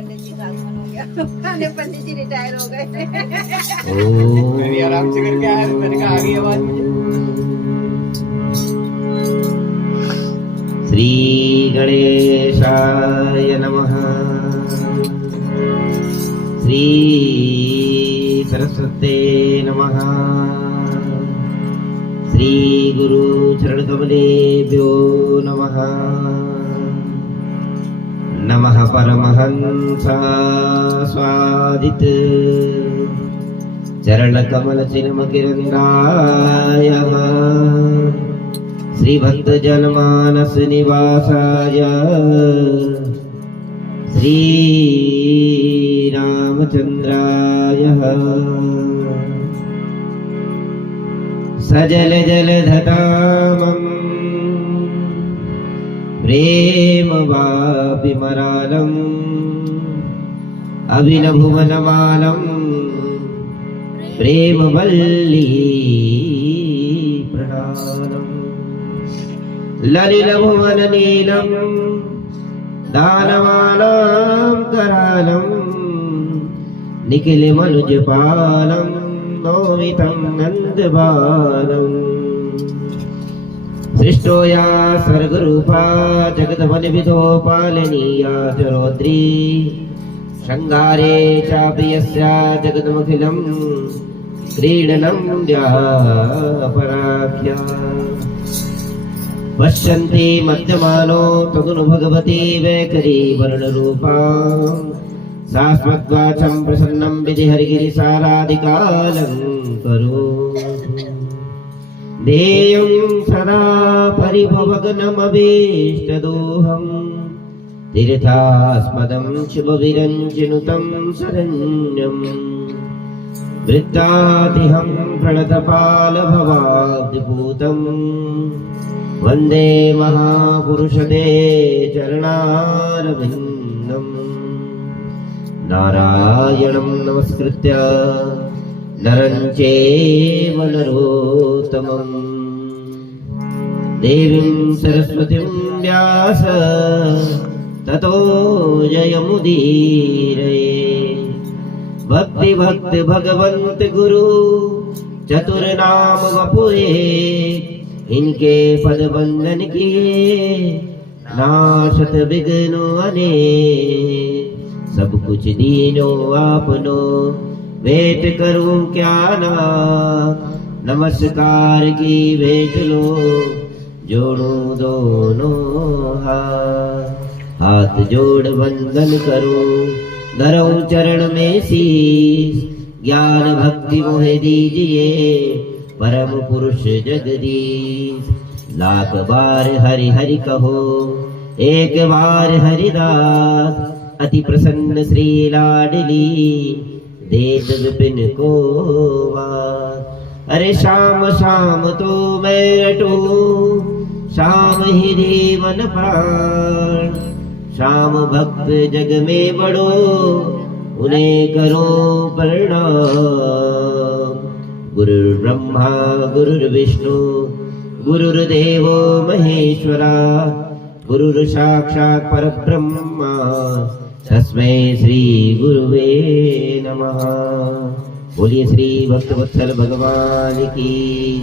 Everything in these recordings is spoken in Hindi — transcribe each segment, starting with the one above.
पंडित जी का आगमन हो गया। खाने पंडित जी रिटायर हो गए। मैंने आराम से करके आया तो मैंने कहा आ गई आवाज मुझे। श्री गणेशाय नमः। श्री सरस्वते नमः। श्री गुरु चरण कमलेभ्यो नमः। नमः परमहंसास्वादित चरण कमल चिन्म किरंदाय श्री भक्त जनमानस निवासाय श्री रामचंद्राय सजल जलधतामम् प्रेम वापिमरालम् अभिनभुवनमालम् प्रेम वल्ली प्रणालम् ललिलभुवन नीलम् दानवानां करालम् निखिल मनुजपालम् नौमितं नन्दबालम् सृष्टो या सर्गरूपा जगद्वनविदो पालनीया च रौद्री शृङ्गारे चापि यस्या जगदमखिलं क्रीडनं व्यापराख्या पश्यन्ति मध्यमानो तदनु भगवती वैखरी वर्णरूपा शाश्वतवाचं प्रसन्नं विधिहरिगिरिसाराधिकालं करो देयं सदा परिभवग्नमभीष्टदोहं तीर्थास्पदं शुभविरञ्चिनुतं शरण्यम् वृत्तातिहं प्रणतपालभवाब्धिभूतं वन्दे महापुरुषते चरणारविन्दम् नारायणं नमस्कृत्य नरं चैव नरोत्तमम् देवीं सरस्वतीं व्यास ततो जयमुदीरये। भक्ति भक्त भगवंत गुरु चतुर्नाम वपुए इनके पद वंदन किए नाशत विघ्नो अनेक सब कुछ दीनो आपनो वेट करूं क्या ना नमस्कार की भेंट लो जोड़ूं दोनों हाथ जोड़ वंदन करूं धरूं चरण में शीश ज्ञान भक्ति मोहे दीजिए परम पुरुष जगदीश। लाख बार हरि हरि कहो एक बार हरिदास अति प्रसन्न श्री लाडली देत विपिन को वास। अरे शाम शाम तो मैं रटूं शाम ही जीवन प्राण शाम भक्त जग में बड़ो उन्हें करो प्रणाम। गुरुर्ब्रह्मा गुरुर्विष्णु गुरुर्देवो महेश्वरा गुरुर्साक्षात् परब्रह्मा तस्मै श्री गुरुवे नमः। बोलिए श्री भक्तवत्सल भगवान की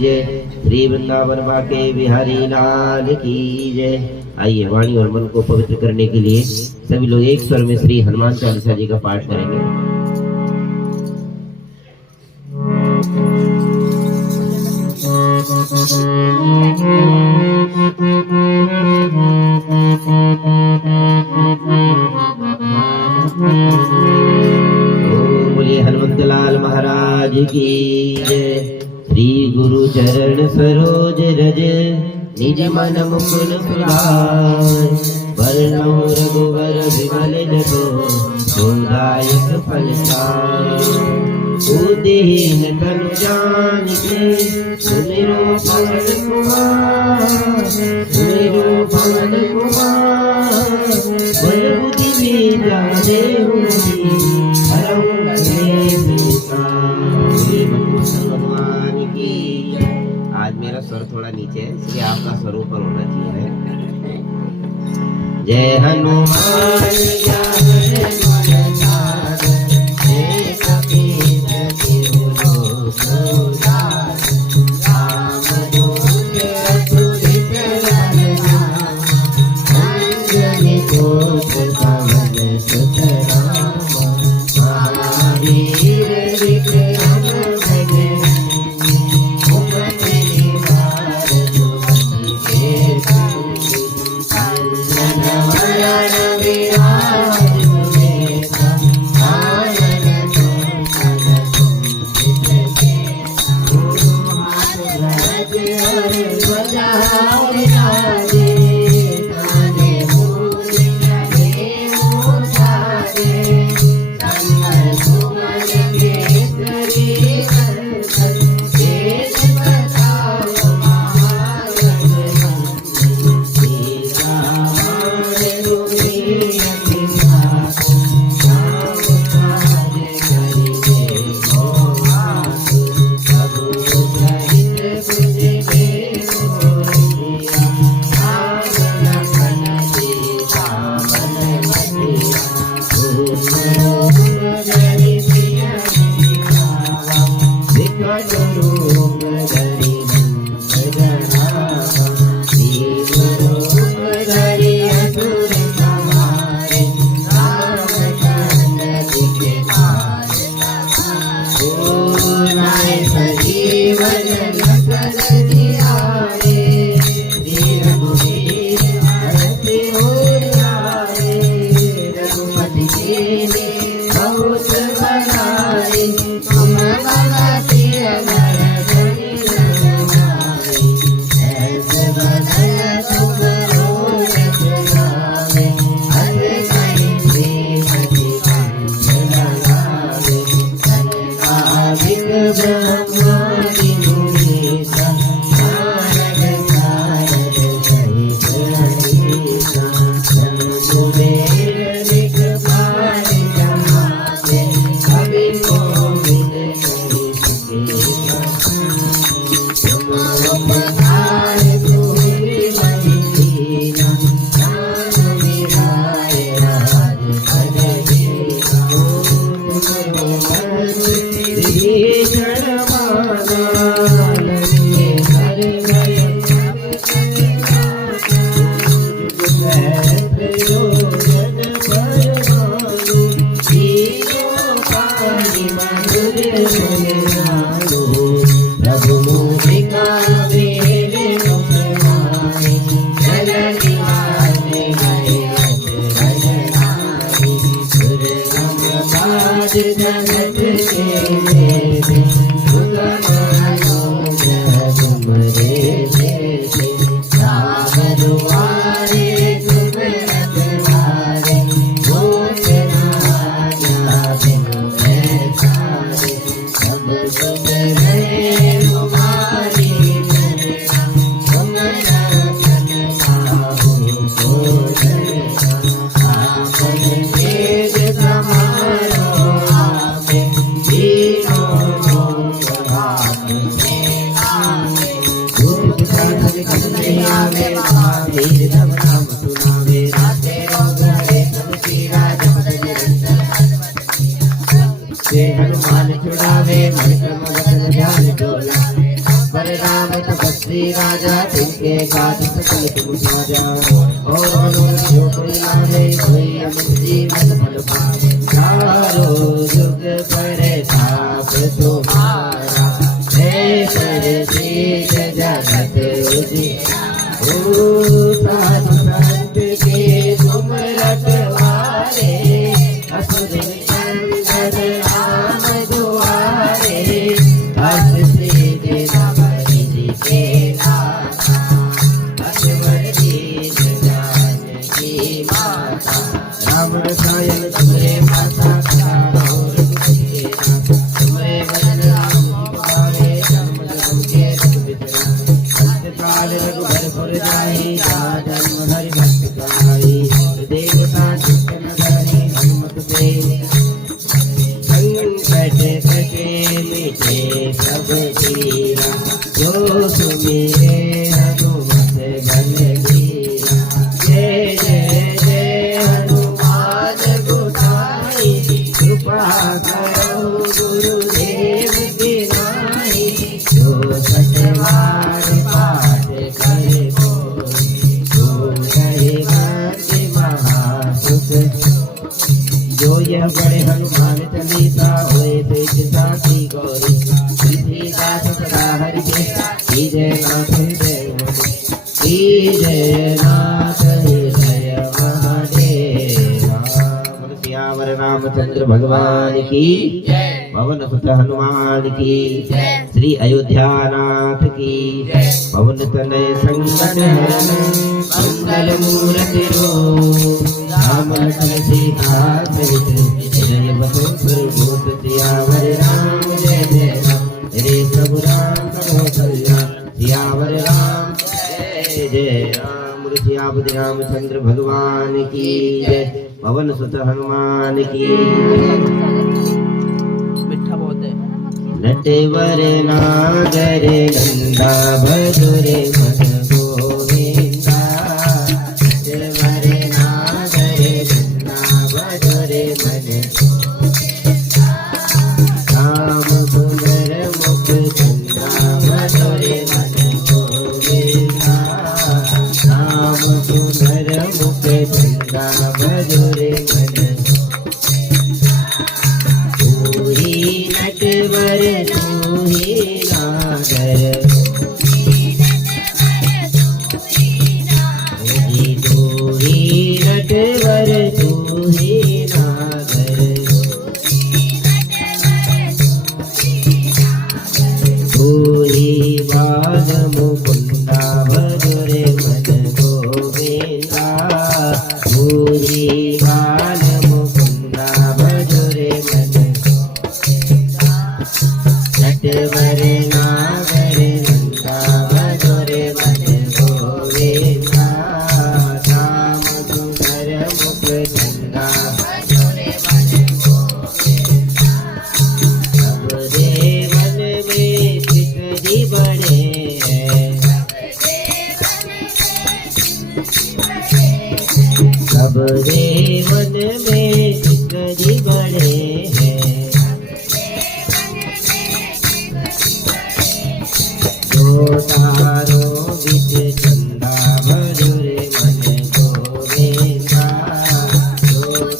जय। श्री वृंदावन बाके बिहारी लाल की जय। आइए वाणी और मन को पवित्र करने के लिए सभी लोग एक स्वर में श्री हनुमान चालीसा जी का पाठ करेंगे। बोलिए हनुमंत लाल महाराज की जय। श्री गुरु चरण सरोज रज निज मन मुकुर सुधार वरणो रघुवर विमल जसो सुदायक फलचार। बुद्धिहीन तनु जानिके सुमिरो पवन कुमार सुमिरो पवन कुमार बल बुद्धि विद्या देहुनी हरऊ भगवान की। आज मेरा स्वर थोड़ा नीचे है इसलिए आपका स्वर ऊपर होना चाहिए। जय हनुमान हनुमान छुड़ावे मन क्रम वचन ध्यान डोला बलराम तपस्वी राजा तिनके काज सकल तुम साजा और मनोरथ जो कोई लावे कोई अमित जीवन फल पावे चारों जुग पर ताप तुम्हारा हे सरसी जगत उजियारा साधु संत के तुम रखवारे असुर निकंदन राम दुआरे हर्ष से देवरी जी के लाता असवर दीन जानकी माता राम रसायन तुम्हारे माता और तुम्हारे वचन राम पावे धर्म धर्म के वितरा अंतकाल रघुबर पुर जाहि जन्म हरि भक्त कहाई देवता चित्त न धरि हनुमत से संकट कटे मिटे सब पीरा जो सुमिरे हनुमत बल बीरा जय जय जय हनुमान गोसाई कृपा करो गुरुदेव की नाई जो सतवार पाठ करे जो करे भक्ति महासुख जो यह बड़े हनुमान चालीसा होए तेज साथी गौरी तुलसीदास सदा हरि के की जय नाथ हृदय की जय नाथ हृदय महादेवा। वृंदावन रामचंद्र भगवान की पवन सुत हनुमान की श्री अयोध्या नाथ की पवन तनय संकट हरण मंगल मूर्ति राम लखन सीता सहित जय बसंतर भूत सियावर राम जय जय राम रे प्रभु राम कौशल्या सियावर राम जय जय राम सियापति रामचंद्र भगवान की जय पवन सुत हनुमान की मिठा बहुत है। नटवर नागर नंदा भदुरे मन गोविंदा नटवर नागर नंदा भदुरे मन राम सुंदर मुख चंद्रा भदुरे मन गोविंदा राम सुंदर मुख चंद्रा भदुरे मन नटवर तू ही नागर तू ही नटवर तू ही नागर तू ही बाल मुकुंदा भदुरे मन गोविंदा तू ही बाल मुकुंदा भदुरे मन नटवर नागर नंदा भदुरे मन गोविंदा राम सुंदर मुख चंदा भदुरे मन गोविंदा सब देवन में कृष्ण बड़े हैं सब देवन में कृष्ण बड़े हैं तारो बिच चंदा भदुरे मन गोविंदा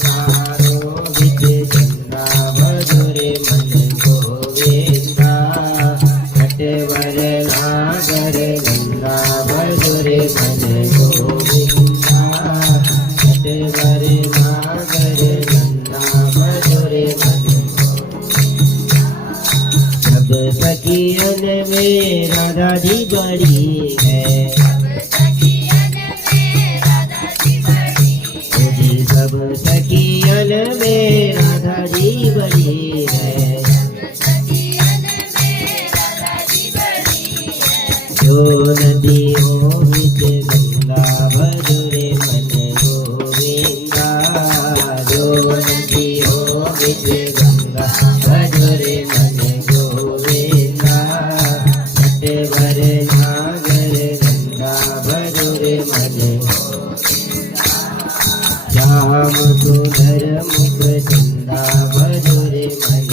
तारो बिच चंदा भदुरे मन गोविंदा नटवर नागर नंदा भदुरे मन गोविंदा नटवर नागर नंदा भदुरे मन सब सखियन में राधा जी बड़ी है सब सखियन में राधा जी बड़ी है जो नदियों बिच गंगा भदुरे मन गोविंदा जो नदियों बिच गंगा भदुरे मन गोविंदा नटवर नागर नंदा भदुरे मन श्याम सुंदर मुख चंदा भदुरे मन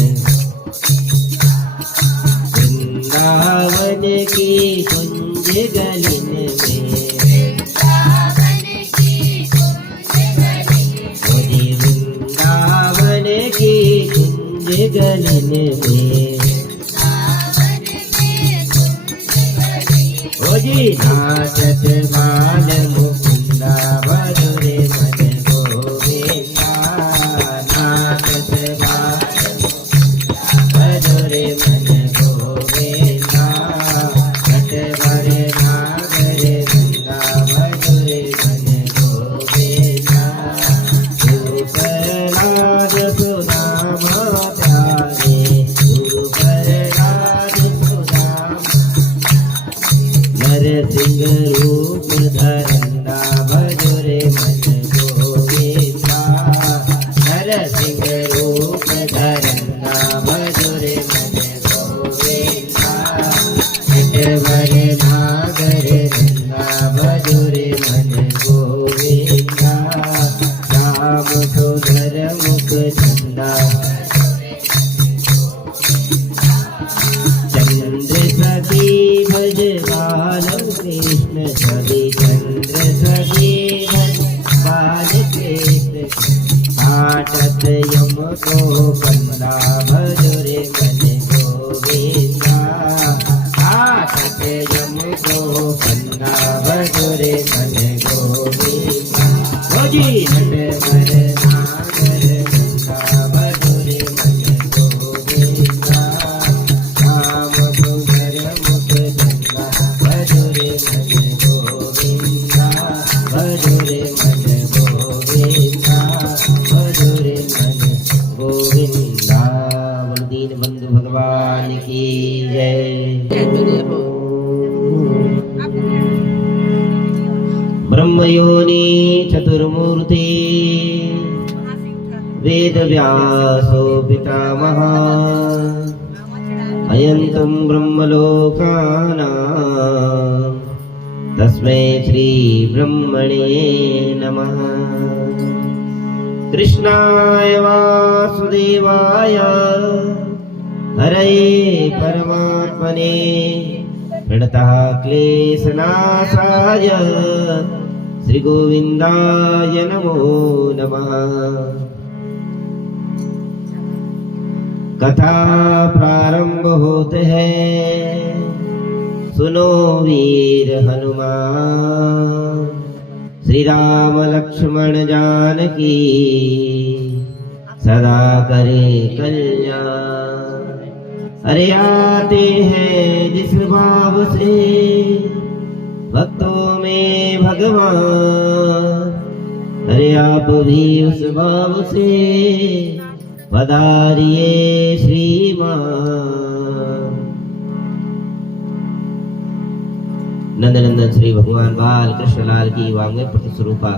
वृंदावन की कुंज गलिन में वृंदावन की कुंज गलिन में नाचत बाल मुकुंदा भदुरे मन गोविंदा नाचत बाल भदुरे मन गोविंदा नटवर नागर नंदा भदुरे मन गोविंदा प्रहलाद सुदामा प्यारे प्रहलाद सुदामा नरसिंह रूप धरंदा भदुरे मन गोविंदा नरसिंह रूप धरंदा भदुरे मन गोविंदा नटवर नागर नंदा भदुरे मन गोविंदा राम सुंदर मुख चंदा चंद्र सखी भजवाल कृष्ण सभी चंद्र सभी भजवाल कृष्ण आटत यम को कंदा भदुरे मन गोविंदा आटत यम को कंदा भदुरे मन गोविंदा नटवर नागर नंदा मूर्ति वेद व्यासो पितामह अयंतम ब्रह्मलोकानां तस्मै श्री ब्रह्मणे नमः। कृष्णाय वासुदेवाय हरये परमात्मने प्रणतः क्लेशनाशाय श्री गोविंदाय नमो नमः। कथा प्रारंभ होते हैं, सुनो वीर हनुमान, श्री राम लक्ष्मण जानकी सदा करे कल्याण। अरे आते हैं जिस भाव से भक्तों में भगवान, अरे आप भी उस भाव से पधारिए श्रीमान। नंदनंदन श्री भगवान बाल कृष्ण लाल की वांगे प्रतिस्वरूपा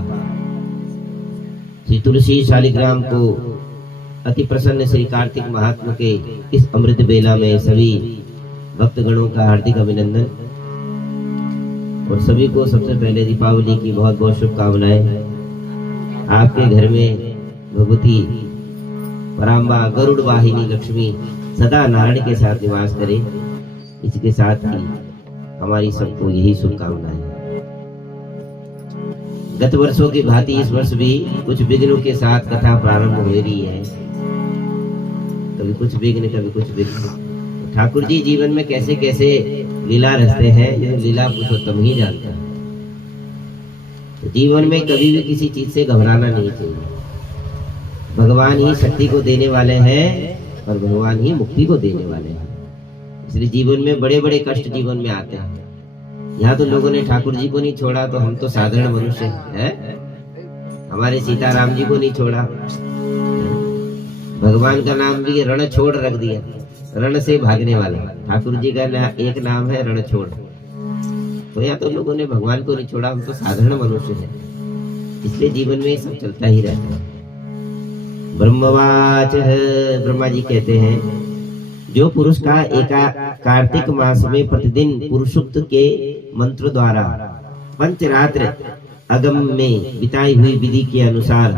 श्री तुलसी शालिग्राम को अति प्रसन्न श्री कार्तिक महात्मा के इस अमृत बेला में सभी भक्तगणों का हार्दिक अभिनंदन और सभी को सबसे पहले दीपावली की बहुत बहुत शुभकामनाएं। आपके घर में भगवती पराम्बा गरुड़ वाहिनी लक्ष्मी सदा नारायण के साथ निवास करे, इसके साथ ही हमारी सबको यही शुभकामनाएं। गत वर्षों की भांति इस वर्ष भी कुछ विघ्नों के साथ कथा प्रारंभ हो रही है, कभी कुछ विघ्न कभी कुछ विघ्न। ठाकुर जी जीवन में कैसे कैसे लीला रचते हैं, ये लीला पुरुषोत्तम ही जानता है। तो जीवन में कभी भी किसी चीज से घबराना नहीं चाहिए। भगवान ही शक्ति को देने वाले हैं और भगवान ही मुक्ति को देने वाले हैं। इसलिए जीवन में बड़े बड़े कष्ट जीवन में आते हैं। यहाँ तो लोगों ने ठाकुर जी को नहीं छोड़ा, तो हम तो साधारण मनुष्य हैं। हमारे सीताराम जी को नहीं छोड़ा, भगवान का नाम भी रण छोड़ रख दिया, रण से भागने वाला। ठाकुर जी का एक नाम है रण छोड़। तो या तो लोगों ने भगवान को नहीं छोड़ा, हम तो साधारण मनुष्य हैं। इसलिए जीवन में सब चलता ही रहता है। ब्रह्मवाच है, ब्रह्मा जी कहते हैं, जो पुरुष का कार्तिक मास में प्रतिदिन पुरुषोक्त के मंत्र द्वारा पंचरात्र अगम में बिताई हुई विधि के अनुसार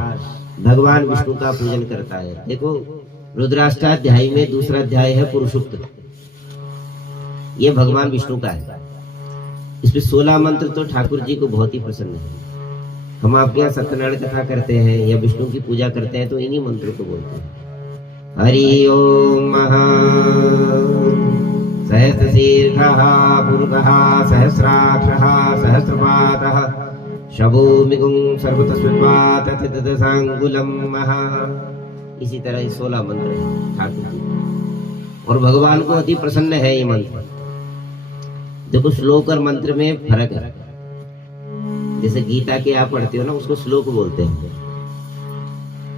भगवान विष्णु का पूजन करता है। देखो रुद्राष्टाध्यायी में दूसरा अध्याय है पुरुषोक्त, ये भगवान विष्णु का है। इसमें 16 मंत्र तो ठाकुर जी को बहुत ही पसंद है। हम आपके यहाँ सत्यनारायण कथा करते हैं या विष्णु की पूजा करते हैं तो इन्हीं मंत्रों को बोलते हैं। हरि ओम सहस्रशीर्षः पुरुषः सहस्राक्षः सहस्रपादः शभो मिगुं सर्वतस्मिन्वात तत्तदसांगुलम महा। इसी तरह 16 मंत्र है ठाकुर जी, और भगवान को अति प्रसन्न है ये मंत्र। देखो श्लोक और मंत्र में फर्क है। जैसे गीता के आप पढ़ते हो ना, उसको श्लोक बोलते हैं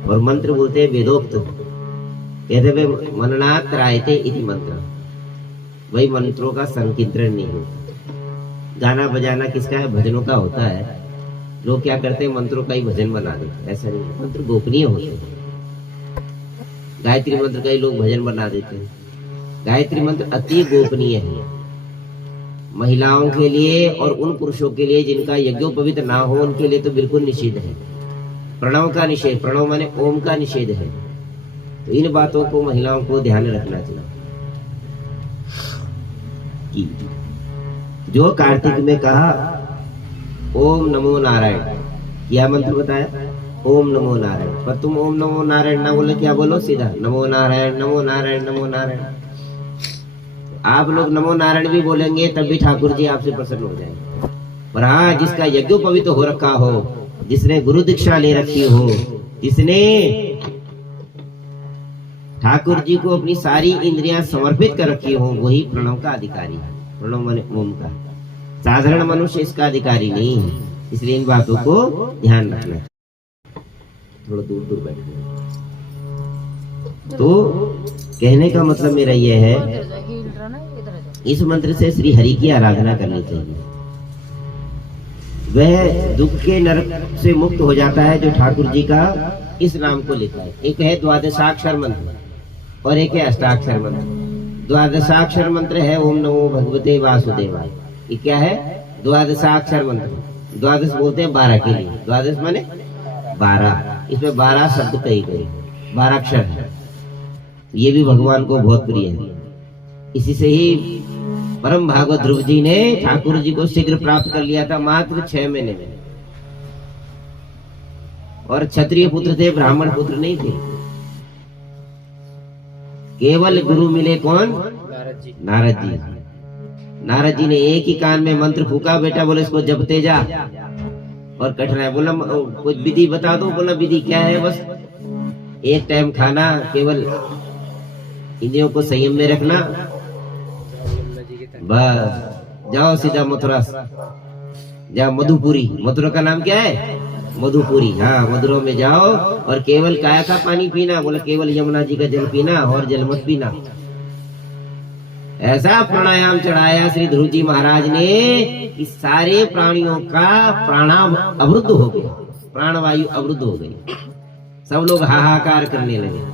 और मंत्र बोलते हैं वेदोक्त। कहते वे मननात् त्रायते इति मंत्र। वही मंत्रों का संकीर्तन नहीं होता। गाना बजाना किसका है? भजनों का होता है। लोग क्या करते हैं, मंत्रों का ही भजन बना देते। ऐसा नहीं, मंत्र गोपनीय होते हैं। गायत्री मंत्र का ही लोग भजन बना देते हैं। गायत्री मंत्र अति गोपनीय है। महिलाओं के लिए और उन पुरुषों के लिए जिनका यज्ञोपवीत ना हो, उनके लिए तो बिल्कुल निषेध है। प्रणव का निषेध, प्रणव माने ओम का निषेध है। तो इन बातों को महिलाओं को ध्यान रखना चाहिए कि जो कार्तिक में कहा ओम नमो नारायण, क्या मंत्र बताया? ओम नमो नारायण। पर तुम ओम नमो नारायण ना बोले, क्या बोलो? सीधा नमो नारायण नमो नारायण नमो नारायण। आप लोग नमो नारायण भी बोलेंगे तब भी ठाकुर जी आपसे प्रसन्न हो जाएंगे। पर हाँ, जिसका यज्ञोपवीत हो रखा हो, जिसने गुरु दीक्षा ले रखी हो, जिसने ठाकुर जी को अपनी सारी इंद्रियां समर्पित कर रखी हो, वही प्रणव का अधिकारी है। प्रणव माने ओम का। साधारण मनुष्य इसका अधिकारी नहीं है। इसलिए इन बातों को ध्यान रखना। थोड़ा दूर दूर बैठे। तो कहने का मतलब मेरा यह है, इस मंत्र से श्री हरि की आराधना करनी चाहिए। वह दुख के नरक से मुक्त हो जाता है जो ठाकुर जी का इस नाम को लेता है। एक है द्वादशाक्षर मंत्र और एक है अष्टाक्षर मंत्र। द्वादशाक्षर मंत्र है ओम नमो भगवते वासुदेवाय। ये क्या है? द्वादशाक्षर मंत्र। द्वादश बोलते हैं 12 के लिए। द्वादश माने 12। इसमें 12 शब्द कही गए, 12 अक्षर है। ये भी भगवान को बहुत प्रिय है। इसी से ही परम भागवत ध्रुव जी ने ठाकुर जी को शीघ्र प्राप्त कर लिया था, मात्र 6 महीने में। और क्षत्रिय पुत्र थे, ब्राह्मण पुत्र नहीं थे। केवल गुरु मिले कौन? नारद जी। नारद जी ने एक ही कान में मंत्र फूका, बेटा बोले इसको जपते जा। और कठिनाई बोला कुछ विधि बता दो। बोला विधि क्या है? बस एक टाइम खाना, केवल इंद्रियों को संयम में रखना, बस जाओ सीधा मथुरा, जाओ मधुपुरी। मथुरा का नाम क्या है? मधुपुरी। हाँ, मधुरा में जाओ और केवल काया का पानी पीना। बोला केवल यमुना जी का जल पीना और जल मत पीना। ऐसा प्राणायाम चढ़ाया श्री ध्रुव जी महाराज ने कि सारे प्राणियों का प्राणायाम अवरुद्ध हो गया, प्राणवायु अवरुद्ध हो गई। सब लोग हाहाकार करने लगे।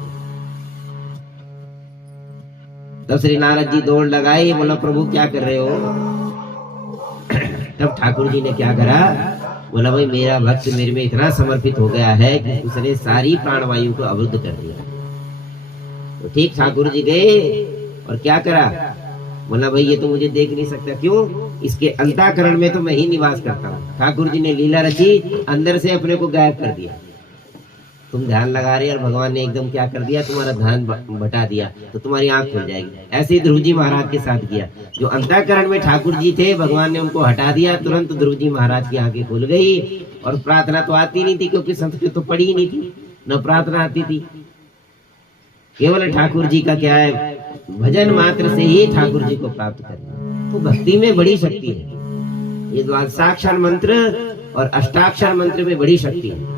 तब श्री नारद जी दौड़ लगाए, बोला प्रभु क्या कर रहे हो? तब ठाकुर जी ने क्या करा? बोला भाई मेरा भक्त मेरे में इतना समर्पित हो गया है कि उसने सारी प्राणवायु को अवरुद्ध कर दिया। तो ठीक ठाकुर जी गए और क्या करा? बोला भाई ये तो मुझे देख नहीं सकता। क्यों? इसके अंतःकरण में तो मैं ही निवास करता हूँ। ठाकुर जी ने लीला रची, अंदर से अपने को गायब कर दिया। तुम ध्यान लगा रहे और भगवान ने एकदम क्या कर दिया? तुम्हारा ध्यान बटा दिया, तो तुम्हारी आंख खुल जाएगी। ऐसे ही ध्रुव जी महाराज के साथ किया। जो अंतःकरण में ठाकुर जी थे, भगवान ने उनको हटा दिया। तुरंत ध्रुव जी महाराज की आंखें खुल गई। और प्रार्थना तो आती नहीं थी, क्योंकि संस्कृत तो पढ़ी ही नहीं थी, न प्रार्थना आती थी। केवल ठाकुर जी का क्या है? भजन मात्र से ही ठाकुर जी को प्राप्त करना। तो भक्ति में बड़ी शक्ति है। ये द्वादशाक्षर मंत्र और अष्टाक्षर मंत्र में बड़ी शक्ति है।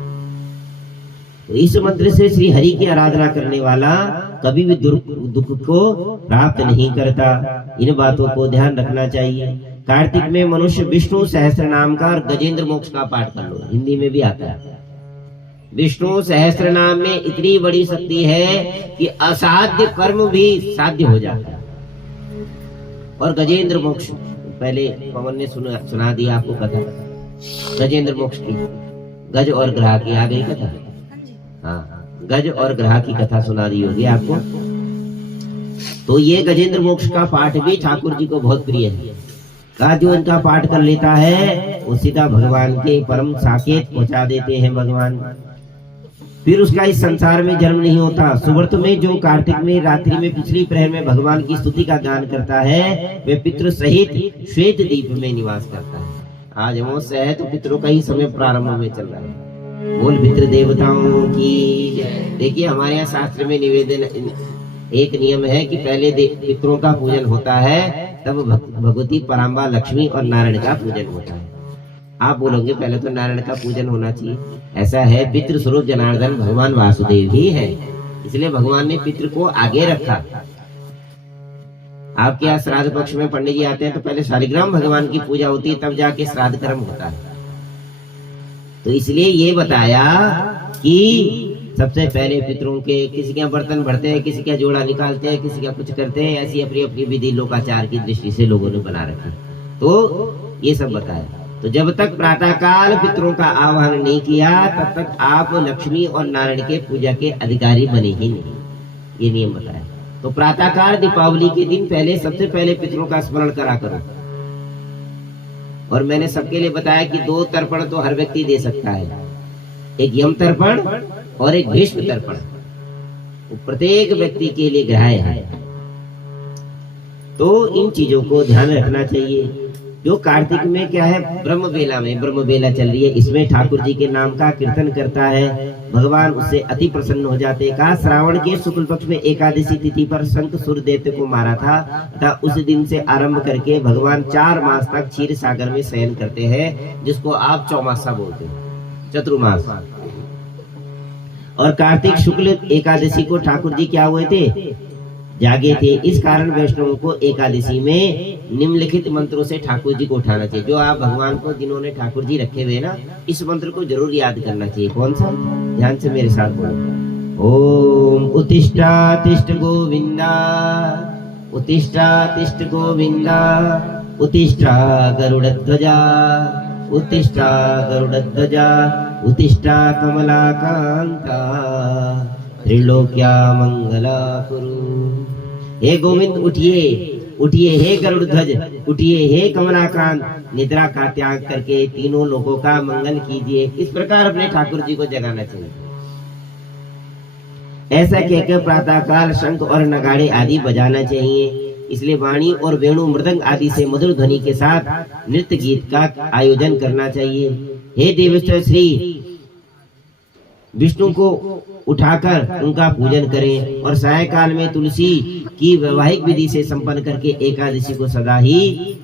तो इस मंत्र से श्री हरि की आराधना करने वाला कभी भी दुख को प्राप्त नहीं करता। इन बातों को ध्यान रखना चाहिए। कार्तिक में मनुष्य विष्णु सहस्त्र नाम का और गजेंद्र मोक्ष का पाठ कर लो। हिंदी में भी आता है। विष्णु सहस्त्र नाम में इतनी बड़ी शक्ति है कि असाध्य कर्म भी साध्य हो जाता है। और गजेंद्र मोक्ष, पहले पवन ने सुना दिया आपको कथा गजेंद्र मोक्ष की। गज और ग्रह की आ गई कथा। हाँ, गज और ग्रह की कथा सुना दी होगी आपको। तो ये गजेंद्र मोक्ष का पाठ भी ठाकुर जी को बहुत प्रिय है। का जो इनका पाठ कर लेता है वो सीधा भगवान के परम साकेत पहुंचा देते हैं भगवान। फिर उसका इस संसार में जन्म नहीं होता। सुव्रत में जो कार्तिक में रात्रि में पिछली प्रहर में भगवान की स्तुति का गान करता है, वे पितृ सहित श्वेत दीप में निवास करता है। आज अमावस्या है तो पितरों का ही समय प्रारंभ में चल रहा है। बोल पितृ देवताओं की जय। देखिए हमारे यहाँ शास्त्र में निवेदन एक नियम है कि पहले पितरों का पूजन होता है, तब भगवती पराम्बा लक्ष्मी और नारायण का पूजन होता है। आप बोलोगे पहले तो नारायण का पूजन होना चाहिए। ऐसा है, पितृ स्वरूप जनार्दन भगवान वासुदेव ही है, इसलिए भगवान ने पितृ को आगे रखा। आपके यहाँ श्राद्ध पक्ष में पंडित जी आते हैं तो पहले शालिग्राम भगवान की पूजा होती है, तब जाके श्राद्ध कर्म होता है। तो इसलिए ये बताया कि सबसे पहले पितरों के, किसी के बर्तन भरते हैं, किसी का जोड़ा निकालते हैं, किसी का कुछ करते हैं। ऐसी अपनी अपनी विधि लोकाचार की दृष्टि से लोगों ने बना रखी। तो ये सब बताया। तो जब तक प्रातःकाल पितरों का आह्वान नहीं किया, तब तक आप लक्ष्मी और नारायण के पूजा के अधिकारी बने ही नहीं। ये नियम बताया। तो प्रातःकाल दीपावली के दिन पहले सबसे पहले पितरों का स्मरण करा करो। और मैंने सबके लिए बताया कि 2 तर्पण तो हर व्यक्ति दे सकता है, एक यम तर्पण और एक भीष्म तर्पण। प्रत्येक व्यक्ति के लिए ग्राह्य है। तो इन चीजों को ध्यान रखना चाहिए। जो कार्तिक में क्या है, ब्रह्म बेला में, ब्रह्म बेला चल रही है, इसमें ठाकुर जी के नाम का कीर्तन करता है, भगवान उससे अति प्रसन्न हो जाते हैं। कहा श्रावण के शुक्ल पक्ष में एकादशी तिथि पर शंख सूर्य दैत्य को मारा था तथा उस दिन से आरंभ करके भगवान 4 मास तक क्षीर सागर में शयन करते हैं, जिसको आप चौमासा बोलते हैं, चतुर्मास। और कार्तिक शुक्ल एकादशी को ठाकुर जी क्या हुए थे, जागे थे। इस कारण वैष्णवों को एकादशी में निम्नलिखित मंत्रों से ठाकुर जी को उठाना चाहिए। जो आप भगवान को जिन्होंने ठाकुर जी रखे हुए ना, इस मंत्र को जरूर याद करना चाहिए। कौन सा? ध्यान से मेरे साथ बोलो। ओम उत्तिष्ठा तिष्ठ गोविंदा, उत्तिष्ठा तिष्ठ गोविंदा, उत्तिष्ठा गरुड़ध्वजा, उत्तिष्ठा गरुड़ध्वजा, उत्तिष्ठा कमलाकांता, त्रिलोक्या मंगला कुरु। हे गोविंद उठिए, उठिए हे गरुड़ध्वज, उठिए हे कमलाकांत, निद्रा का त्याग करके तीनों लोगों का मंगल कीजिए। इस प्रकार अपने ठाकुर जी को जगाना चाहिए। ऐसा कहकर प्रातः काल शंख और नगाड़े आदि बजाना चाहिए। इसलिए वाणी और वेणु मृदंग आदि से मधुर ध्वनि के साथ नृत्य गीत का आयोजन करना चाहिए। हे देवेश्वर श्री विष्णु को उठाकर उनका पूजन करें और सायंकाल में तुलसी की वैवाहिक विधि से संपन्न करके एकादशी को सदा ही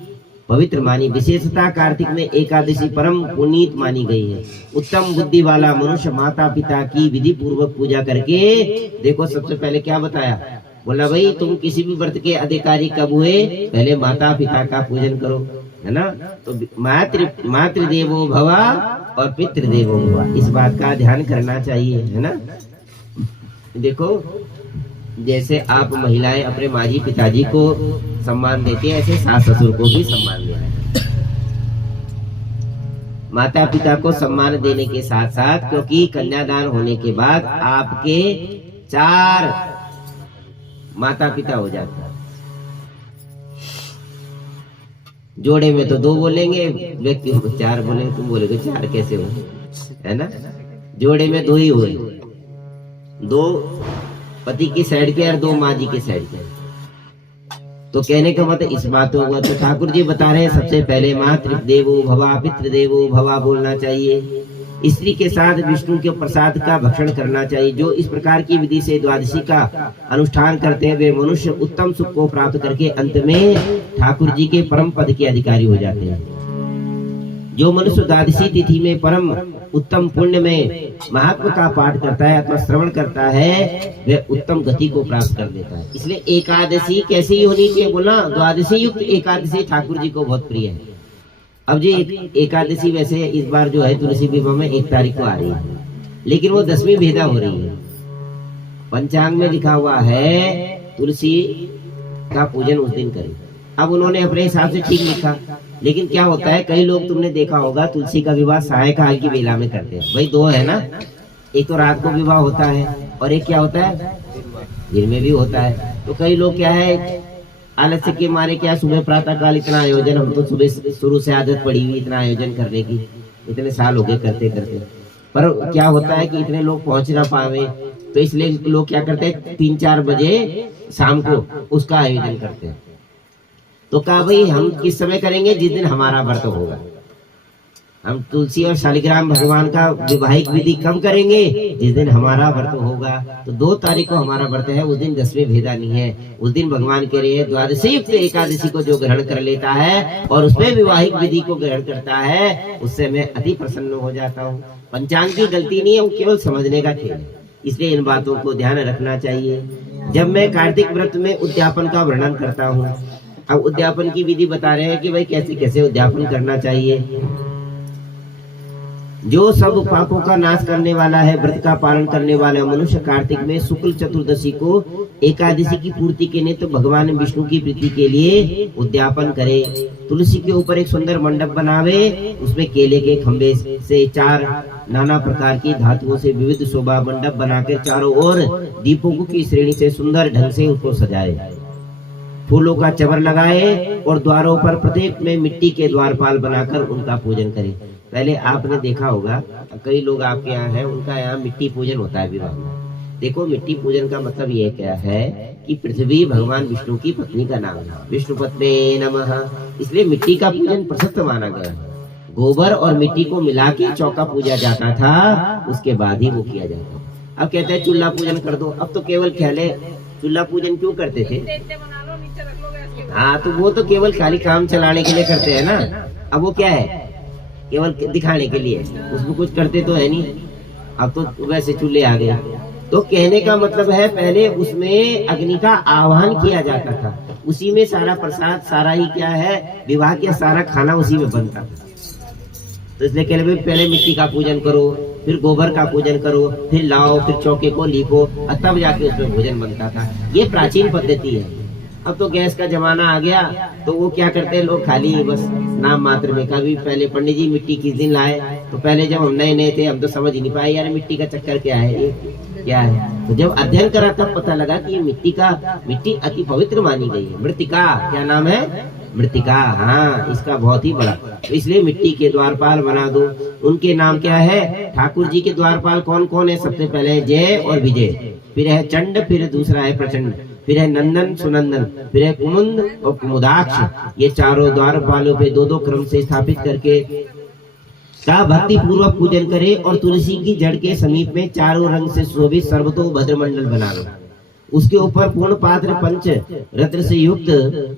पवित्र मानी। विशेषतः कार्तिक में एकादशी परम पुनीत मानी गई है। उत्तम बुद्धि वाला मनुष्य माता पिता की विधि पूर्वक पूजा करके, देखो सबसे पहले क्या बताया, बोला भाई तुम किसी भी व्रत के अधिकारी कब हुए, पहले माता पिता का पूजन करो, है ना। तो मातृदेवो भवा और पितृदेवो भवा, इस बात का ध्यान करना चाहिए, है ना। देखो जैसे आप महिलाएं अपने माजी पिताजी को सम्मान देते हैं, ऐसे सास ससुर को भी सम्मान देना है। माता पिता को सम्मान देने के साथ साथ, क्योंकि कन्यादान होने के बाद आपके 4 माता पिता हो जाते हैं। जोड़े में तो 2 बोलेंगे, व्यक्ति को 4 बोलेंगे, तुम बोलेगे 4 कैसे हो, है ना। जोड़े में 2 ही हुए, 2 पति की साइड के और 2 माँ जी की साइड के। तो कहने का मतलब इस बात होगा। तो ठाकुर जी बता रहे हैं सबसे पहले मातृदेवो भवा पितृदेवो भवा बोलना चाहिए। स्त्री के साथ विष्णु के प्रसाद का भक्षण करना चाहिए। जो इस प्रकार की विधि से द्वादशी का अनुष्ठान करते हैं वे मनुष्य उत्तम सुख को प्राप्त करके अंत में ठाकुर जी के परम पद के अधिकारी हो जाते हैं। जो मनुष्य द्वादशी तिथि में परम उत्तम पुण्य में महात्मा का पाठ करता है अथवा श्रवण करता है, वह उत्तम गति को प्राप्त कर देता है। इसलिए एकादशी कैसी होनी चाहिए, बोला द्वादशी युक्त एकादशी ठाकुर जी को बहुत प्रिय है। अब जी एकादशी वैसे इस बार जो है तुलसी विवाह में 1 तारीख को आ रही है, लेकिन वो 10वीं भेदा हो रही है। पंचांग में लिखा हुआ है तुलसी का पूजन उस दिन करें। अब उन्होंने अपने हिसाब से ठीक लिखा, लेकिन क्या होता है कई लोग तुमने देखा होगा तुलसी का विवाह सायंकाल की बेला में करते हैं। भाई 2 है ना, एक तो रात को विवाह होता है और एक क्या होता है दिन में भी होता है। तो कई लोग क्या है आलस्य के मारे क्या सुबह प्रातः काल इतना आयोजन, हम तो सुबह शुरू से आदत पड़ी हुई इतना आयोजन करने की, इतने साल हो गए करते करते, पर क्या होता है कि इतने लोग पहुंच ना पावे, तो इसलिए लोग क्या करते हैं 3-4 बजे शाम को उसका आयोजन करते हैं। तो कहा भाई हम किस समय करेंगे, जिस दिन हमारा व्रत होगा। हम तुलसी और शालिग्राम भगवान का विवाहिक विधि कब करेंगे, जिस दिन हमारा व्रत होगा। तो 2 तारीख को हमारा व्रत है, उस दिन 10वीं भेदा नहीं है। उस दिन भगवान के लिए द्वादशी युक्त एकादशी को जो ग्रहण कर लेता है और उसमें विवाहिक विधि को ग्रहण करता है, उससे मैं अति प्रसन्न हो जाता हूँ। पंचांग की गलती नहीं है, वो केवल समझने का खेल है। इसलिए इन बातों को ध्यान रखना चाहिए। जब मैं कार्तिक व्रत में उद्यापन का वर्णन करता हूँ, अब उद्यापन की विधि बता रहे हैं कि भाई कैसे कैसे उद्यापन करना चाहिए। जो सब पापों का नाश करने वाला है, व्रत का पालन करने वाला मनुष्य कार्तिक में शुक्ल चतुर्दशी को एकादशी की पूर्ति के लिए तो भगवान विष्णु की प्रीति के लिए उद्यापन करे। तुलसी के ऊपर एक सुंदर मंडप बनावे, उसमें केले के खंभे से 4 नाना प्रकार की धातुओं से विविध शोभा मंडप बनाकर चारों ओर दीपों की श्रेणी से सुंदर ढंग से उसको सजाए। फूलों का चबर लगाए और द्वारों पर प्रत्येक में मिट्टी के द्वारपाल बनाकर उनका पूजन करें। पहले आपने देखा होगा कई लोग आपके यहाँ हैं, उनका यहाँ मिट्टी पूजन होता है विवाह में। देखो मिट्टी पूजन का मतलब ये क्या है कि पृथ्वी भगवान विष्णु की पत्नी का नाम है, विष्णुपत्ने नमः, इसलिए मिट्टी का पूजन प्रशस्त माना गया है। गोबर और मिट्टी को मिला के चौका पूजा जाता था, उसके बाद ही वो किया जाता। अब कहते हैं चूल्हा पूजन कर दो। अब तो केवल ख्याले चूल्हा पूजन क्यों करते थे? हाँ, तो वो तो केवल खाली काम चलाने के लिए करते हैं ना। अब वो क्या है, केवल दिखाने के लिए, उसमें कुछ करते तो है नहीं। अब तो वैसे चूल्हे आ गए, तो कहने का मतलब है पहले उसमें अग्नि का आह्वान किया जाता था, उसी में सारा प्रसाद, सारा ही क्या है विवाह का सारा खाना उसी में बनता था। तो इसलिए कह रहे पहले मिट्टी का पूजन करो, फिर गोबर का पूजन करो, फिर लाओ, फिर चौके को लीपो और तब जाके उसमें भोजन बनता था। ये प्राचीन पद्धति है। अब तो गैस का जमाना आ गया, तो वो क्या करते हैं लोग, खाली बस नाम मात्र में। कभी पहले पंडित जी मिट्टी किस दिन लाए, तो पहले जब हम नए नए थे हम तो समझ ही नहीं पाए यार मिट्टी का चक्कर क्या है, ये क्या है। तो जब अध्ययन करा तब पता लगा कि ये मिट्टी अति पवित्र मानी गई है। मृतिका, क्या नाम है, मृतिका, हाँ, इसका बहुत ही बड़ा। तो इसलिए मिट्टी के द्वारपाल बना दो। उनके नाम क्या है, ठाकुर जी के द्वारपाल कौन कौन है, सबसे पहले जय और विजय, फिर है चंड, फिर दूसरा है प्रचंड, फिर है नंदन सुनंदन, फिर है कुमुद और कुमुदाक्ष। ये चारों द्वारपालों पे दो दो क्रम से स्थापित करके का भक्ति पूर्वक पूजन करे और तुलसी की जड़ के समीप में चारों रंग से शोभित सर्वतो भद्रमंडल बना लो। उसके ऊपर पूर्ण पात्र पंच रत्न से युक्त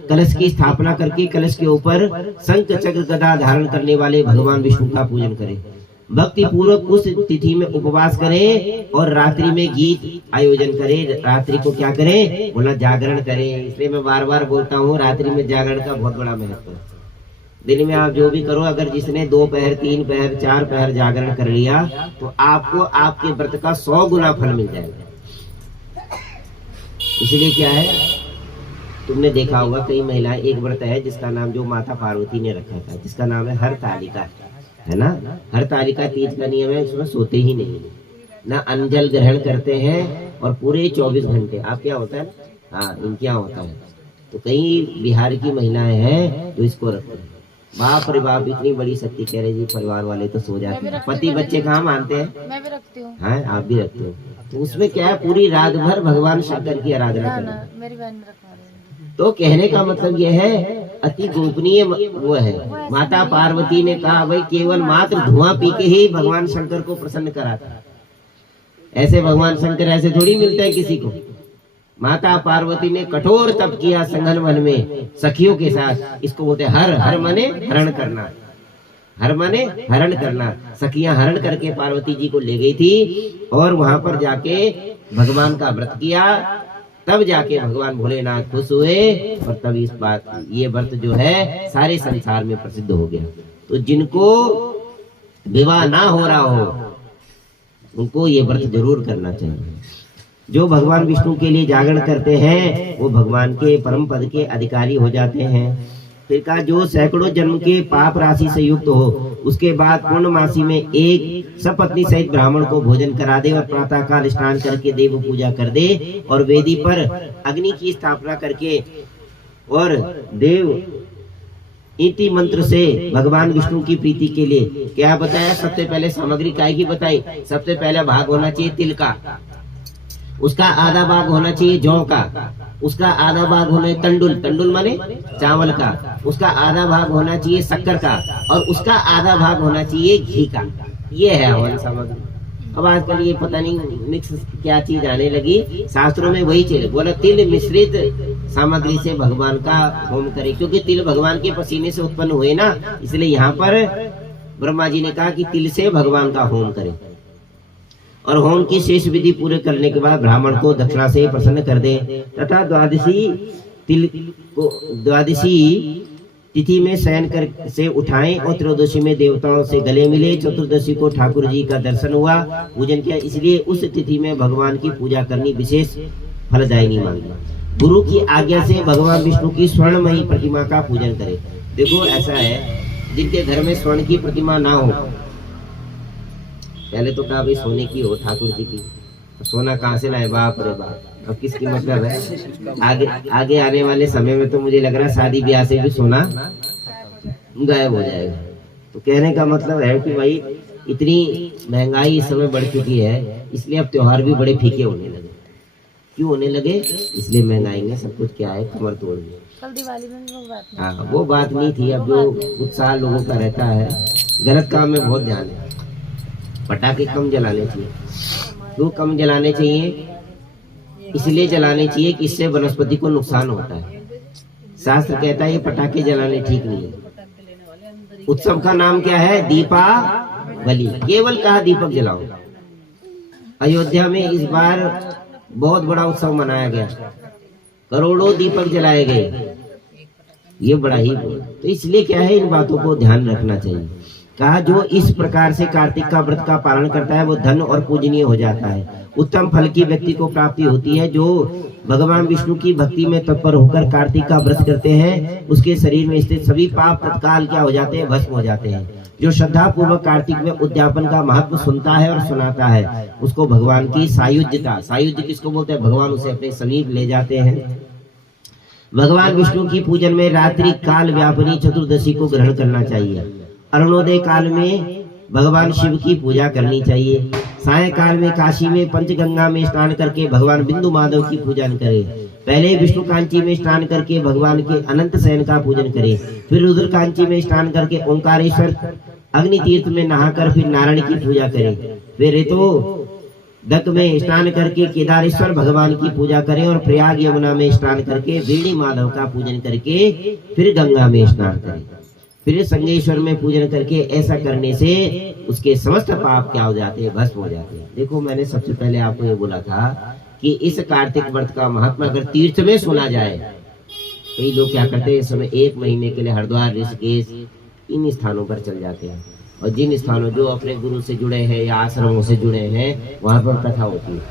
कलश की स्थापना करके कलश के ऊपर शंख चक्र गदा धारण करने वाले भगवान विष्णु का पूजन करें। भक्ति पूर्वक उस तिथि में उपवास करें और रात्रि में गीत आयोजन करें। रात्रि को क्या करें, बोला जागरण करें। इसलिए मैं बार बार बोलता हूँ रात्रि में जागरण का बहुत बड़ा महत्व है। दिन में आप जो भी करो, अगर जिसने 2 पहर 3 पहर 4 पहर जागरण कर लिया तो आपको आपके व्रत का 100 गुना फल मिल जाएगा। इसलिए क्या है, तुमने देखा होगा कई महिलाएं, एक व्रत है जिसका नाम जो माता पार्वती ने रखा था, जिसका नाम है हरतालिका, है ना। हरतालिका तीज का नियम है, उसमें सोते ही नहीं, ना अंजल ग्रहण करते हैं और पूरे 24 घंटे। आप क्या होता है, हाँ, इनके यहाँ होता है। तो कई बिहार की महिलाएं हैं जो इसको रखते हैं। बाप रे बाप, इतनी बड़ी शक्ति। कह रहे जी परिवार वाले तो सो जाते हैं, पति बच्चे कहाँ मानते हैं। मैं भी रखती हूँ। हाँ, आप भी रखते हो। तो उसमें क्या है, पूरी रात भर भगवान शंकर की आराधना करना। मेरी बहन रखवा रही है। तो कहने का मतलब यह है अति गोपनीय वो है। माता पार्वती ने कहा भाई केवल मात्र धुआं पी के ही भगवान शंकर को प्रसन्न करा था। ऐसे भगवान शंकर ऐसे थोड़ी मिलते हैं किसी को। माता पार्वती ने कठोर तप किया संगन वन में सखियों के साथ। इसको बोलते हर, हर माने हरण करना, हर माने हरण करना। सखियां हरण करके पार्वती जी को ले गई थी और वहां पर जाके भगवान का व्रत किया। तब जाके भगवान भोलेनाथ खुश हुए और तब इस बात ये व्रत जो है सारे संसार में प्रसिद्ध हो गया। तो जिनको विवाह ना हो रहा हो उनको ये व्रत जरूर करना चाहिए। जो भगवान विष्णु के लिए जागरण करते हैं वो भगवान के परम पद के अधिकारी हो जाते हैं। फिर कहा जो सैकड़ों जन्म के पाप राशि से युक्त हो उसके बाद पूर्णमासी में एक सपत्नी सहित ब्राह्मण को भोजन करा दे और प्रातः काल स्नान करके देव पूजा कर दे और वेदी पर अग्नि की स्थापना करके और देव इति मंत्र से भगवान विष्णु की प्रीति के लिए क्या बताया। सबसे पहले सामग्री काय की बताई। सबसे पहला भाग होना चाहिए तिल का, उसका आधा भाग होना चाहिए जौ का, उसका आधा भाग होना चाहिए तंडुल, तंडुल माने चावल का, उसका आधा भाग होना चाहिए शक्कर का और उसका आधा भाग होना चाहिए घी का। ये है हवन सामग्री। अब आजकल ये पता नहीं मिक्स क्या चीज आने लगी, शास्त्रों में वही चीज बोला तिल मिश्रित सामग्री से भगवान का होम करे, क्योंकि तिल भगवान के पसीने से उत्पन्न हुए ना, इसलिए यहाँ पर ब्रह्मा जी ने कहा कि तिल से भगवान का होम करे। और होम की शेष विधि पूरे करने के बाद ब्राह्मण को दक्षिणा से प्रसन्न कर दे तथा द्वादशी तिथि में शयन कर से उठाएं और त्रयोदशी में देवताओं से गले मिले। चतुर्दशी को ठाकुर जी का दर्शन हुआ, पूजन किया, इसलिए उस तिथि में भगवान की पूजा करनी विशेष फलदायिनी मांगी। गुरु की आज्ञा से भगवान विष्णु की स्वर्णमयी प्रतिमा का पूजन करें। देखो ऐसा है जिनके घर में स्वर्ण की प्रतिमा ना हो, पहले तो कहा भाई सोने की हो ठाकुर जी की, सोना कहाँ से लाए, बाप रे बाप। अब किसकी मतलब है, आगे आने वाले समय में तो मुझे लग रहा है शादी ब्याह से भी सोना गायब हो जाएगा। तो कहने का मतलब है कि भाई इतनी महंगाई इस समय बढ़ चुकी है, इसलिए अब त्योहार भी बड़े फीके होने लगे। क्यों होने लगे, इसलिए महंगाई में सब कुछ क्या है कमर तोड़ दिया। कल दिवाली में वो बात नहीं, हाँ वो बात नहीं थी। अब जो उत्साह लोगों का रहता है, गलत काम में बहुत ध्यान है। पटाखे कम जलाने चाहिए। क्यों कम जलाने चाहिए, इसलिए जलाने चाहिए कि इससे वनस्पति को नुकसान होता है। शास्त्र कहता है ये पटाखे जलाने ठीक नहीं है। उत्सव का नाम क्या है, दीपावली। केवल कहा दीपक जलाओ, अयोध्या में इस बार बहुत बड़ा उत्सव मनाया गया, करोड़ों दीपक जलाए गए। ये बड़ा ही तो इसलिए क्या है, इन बातों को ध्यान रखना चाहिए। कहा जो इस प्रकार से कार्तिक का व्रत का पालन करता है वो धन और पूजनीय हो जाता है। उत्तम फल की व्यक्ति को प्राप्ति होती है। जो भगवान विष्णु की भक्ति में तत्पर होकर कार्तिक का व्रत करते हैं उसके शरीर में स्थित सभी पाप तत्काल क्या हो जाते हैं, भस्म हो जाते हैं। जो श्रद्धा पूर्वक कार्तिक में उद्यापन का महत्व सुनता है और सुनाता है उसको भगवान की सायुज्यता, सायुज्य किसको बोलते हैं, भगवान उसे अपने समीप ले जाते हैं। भगवान विष्णु की पूजन में रात्रि काल व्यापिनी चतुर्दशी को ग्रहण करना चाहिए। अरुणोदय काल में भगवान शिव की पूजा करनी चाहिए। सायंकाल में काशी में पंचगंगा में स्नान करके भगवान बिंदु माधव की पूजन करें। पहले विष्णु कांची में स्नान करके भगवान के अनंत शयन का पूजन करें। फिर रुद्र कांची में स्नान करके ओंकारेश्वर अग्नि तीर्थ में नहाकर फिर नारायण की पूजा करें। फिर ऋतु दक में स्नान करके केदारेश्वर भगवान की पूजा करें और प्रयाग यमुना में स्नान करके बीड़ी माधव का पूजन करके फिर गंगा में स्नान करें। फिर संगेश्वर में पूजन करके ऐसा करने से उसके समस्त पाप क्या हो जाते हैं, भस्म हो जाते हैं। देखो मैंने सबसे पहले आपको ये बोला था कि इस कार्तिक व्रत का महात्मा अगर तीर्थ में सुना जाए, कई लोग क्या करते हैं इस समय 1 महीने के लिए हरिद्वार ऋषिकेश इन स्थानों पर चल जाते हैं और जिन स्थानों जो अपने गुरु से जुड़े हैं या आश्रमों से जुड़े हैं वहां पर कथा होती है।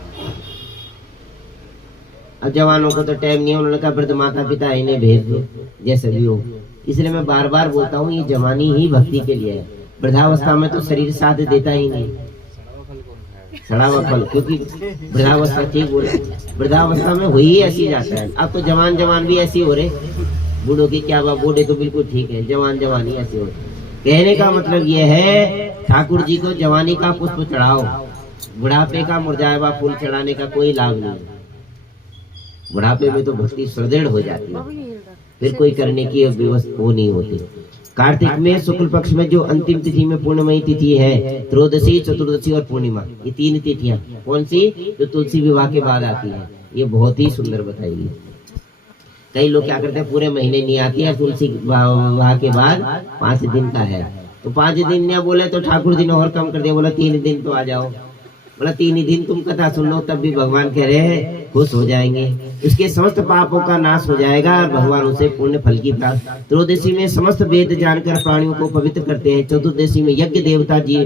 अब जवानों को तो टाइम नहीं है, उन्होंने कहा वृद्ध माता पिता इन्हें भेज दो जैसे भी हो। इसलिए मैं बार बार बोलता हूँ ये जवानी ही भक्ति के लिए है। वृद्धावस्था में तो शरीर साथ देता ही नहीं, सड़ा हुआ फल, क्योंकि वृद्धावस्था ठीक बोले, वृद्धावस्था में हुई ही ऐसी जाता है। अब तो जवान जवान भी ऐसी हो रहे, बूढ़ों की क्या बात, बूढ़े तो बिल्कुल ठीक है, जवान जवान ही ऐसे होते। कहने का मतलब यह है ठाकुर जी को जवानी का पुष्प चढ़ाओ, बुढ़ापे का मुरझाया हुआ फूल चढ़ाने का कोई लाभ नहीं। बुढ़ापे में तो भक्ति सुदृढ़ हो जाती है, फिर कोई करने की व्यवस्था वो नहीं होती। कार्तिक में शुक्ल पक्ष में जो अंतिम तिथि में पूर्णमयी तिथि है, त्रयोदशी चतुर्दशी और पूर्णिमा, ये 3 तिथियां कौन सी, जो तुलसी विवाह के बाद आती है, ये बहुत ही सुंदर बताइए। कई लोग क्या करते हैं पूरे महीने नहीं आती है, तुलसी विवाह के बाद 5 दिन का है तो 5 दिन नहीं बोले तो ठाकुर जी ने और कम कर दिया, बोला 3 दिन तो आ जाओ। बोला 3 ही दिन तुम कथा सुन लो, तब भी भगवान कह रहे हैं खुश हो जाएंगे, उसके समस्त पापों का नाश हो जाएगा और भगवान उसे पुण्य फल की प्राप्ति। त्रयोदशी में समस्त वेद जानकर प्राणियों को पवित्र करते हैं। चतुर्दशी में यज्ञ देवता जी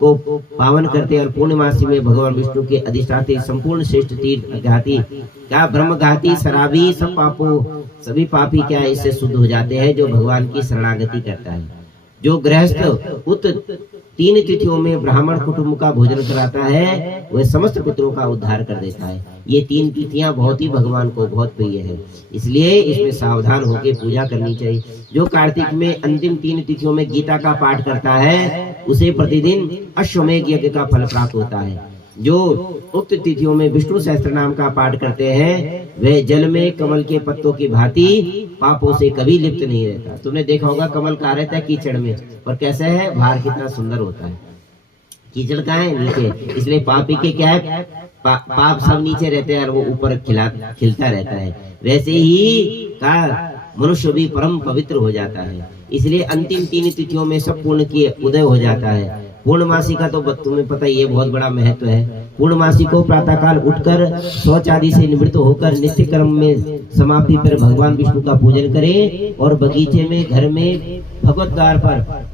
को पावन करते हैं और पूर्णमासी में भगवान विष्णु के अधिष्ठाते संपूर्ण श्रेष्ठ तीर्थ घाती क्या ब्रह्म घाती शराबी सब पापों सभी पापी क्या इससे शुद्ध हो जाते हैं जो भगवान की शरणागति करता है। जो गृहस्थ उत 3 तिथियों में ब्राह्मण कुटुंब का भोजन कराता है वह समस्त पितरों का उद्धार कर देता है। ये 3 तिथियां बहुत ही भगवान को बहुत प्रिय है, इसलिए इसमें सावधान होकर पूजा करनी चाहिए। जो कार्तिक में अंतिम 3 तिथियों में गीता का पाठ करता है उसे प्रतिदिन अश्वमेध यज्ञ का फल प्राप्त होता है। जो उक्त तिथियों में विष्णु सहस्त्र नाम का पाठ करते हैं वह जल में कमल के पत्तों की भांति पापों से कभी लिप्त नहीं रहता। तुमने देखा होगा कमल कहाँ रहता है, कीचड़ में, और कैसा है बाहर कितना सुंदर होता है, कीचड़ कहाँ है, नीचे। इसलिए पापी के क्या है पाप सब नीचे रहते हैं और वो ऊपर खिलता रहता है। वैसे ही का मनुष्य भी परम पवित्र हो जाता है। इसलिए अंतिम 3 तिथियों में सब पूर्ण किए उदय हो जाता है। पूर्णमासी का तो तुम्हें पता ही है बहुत बड़ा महत्व है। पूर्णमासी को प्रातःकाल उठकर शौच आदि से निवृत्त होकर नित्य कर्म में समाप्ति पर भगवान विष्णु का पूजन करें और बगीचे में घर में भगवत द्वार पर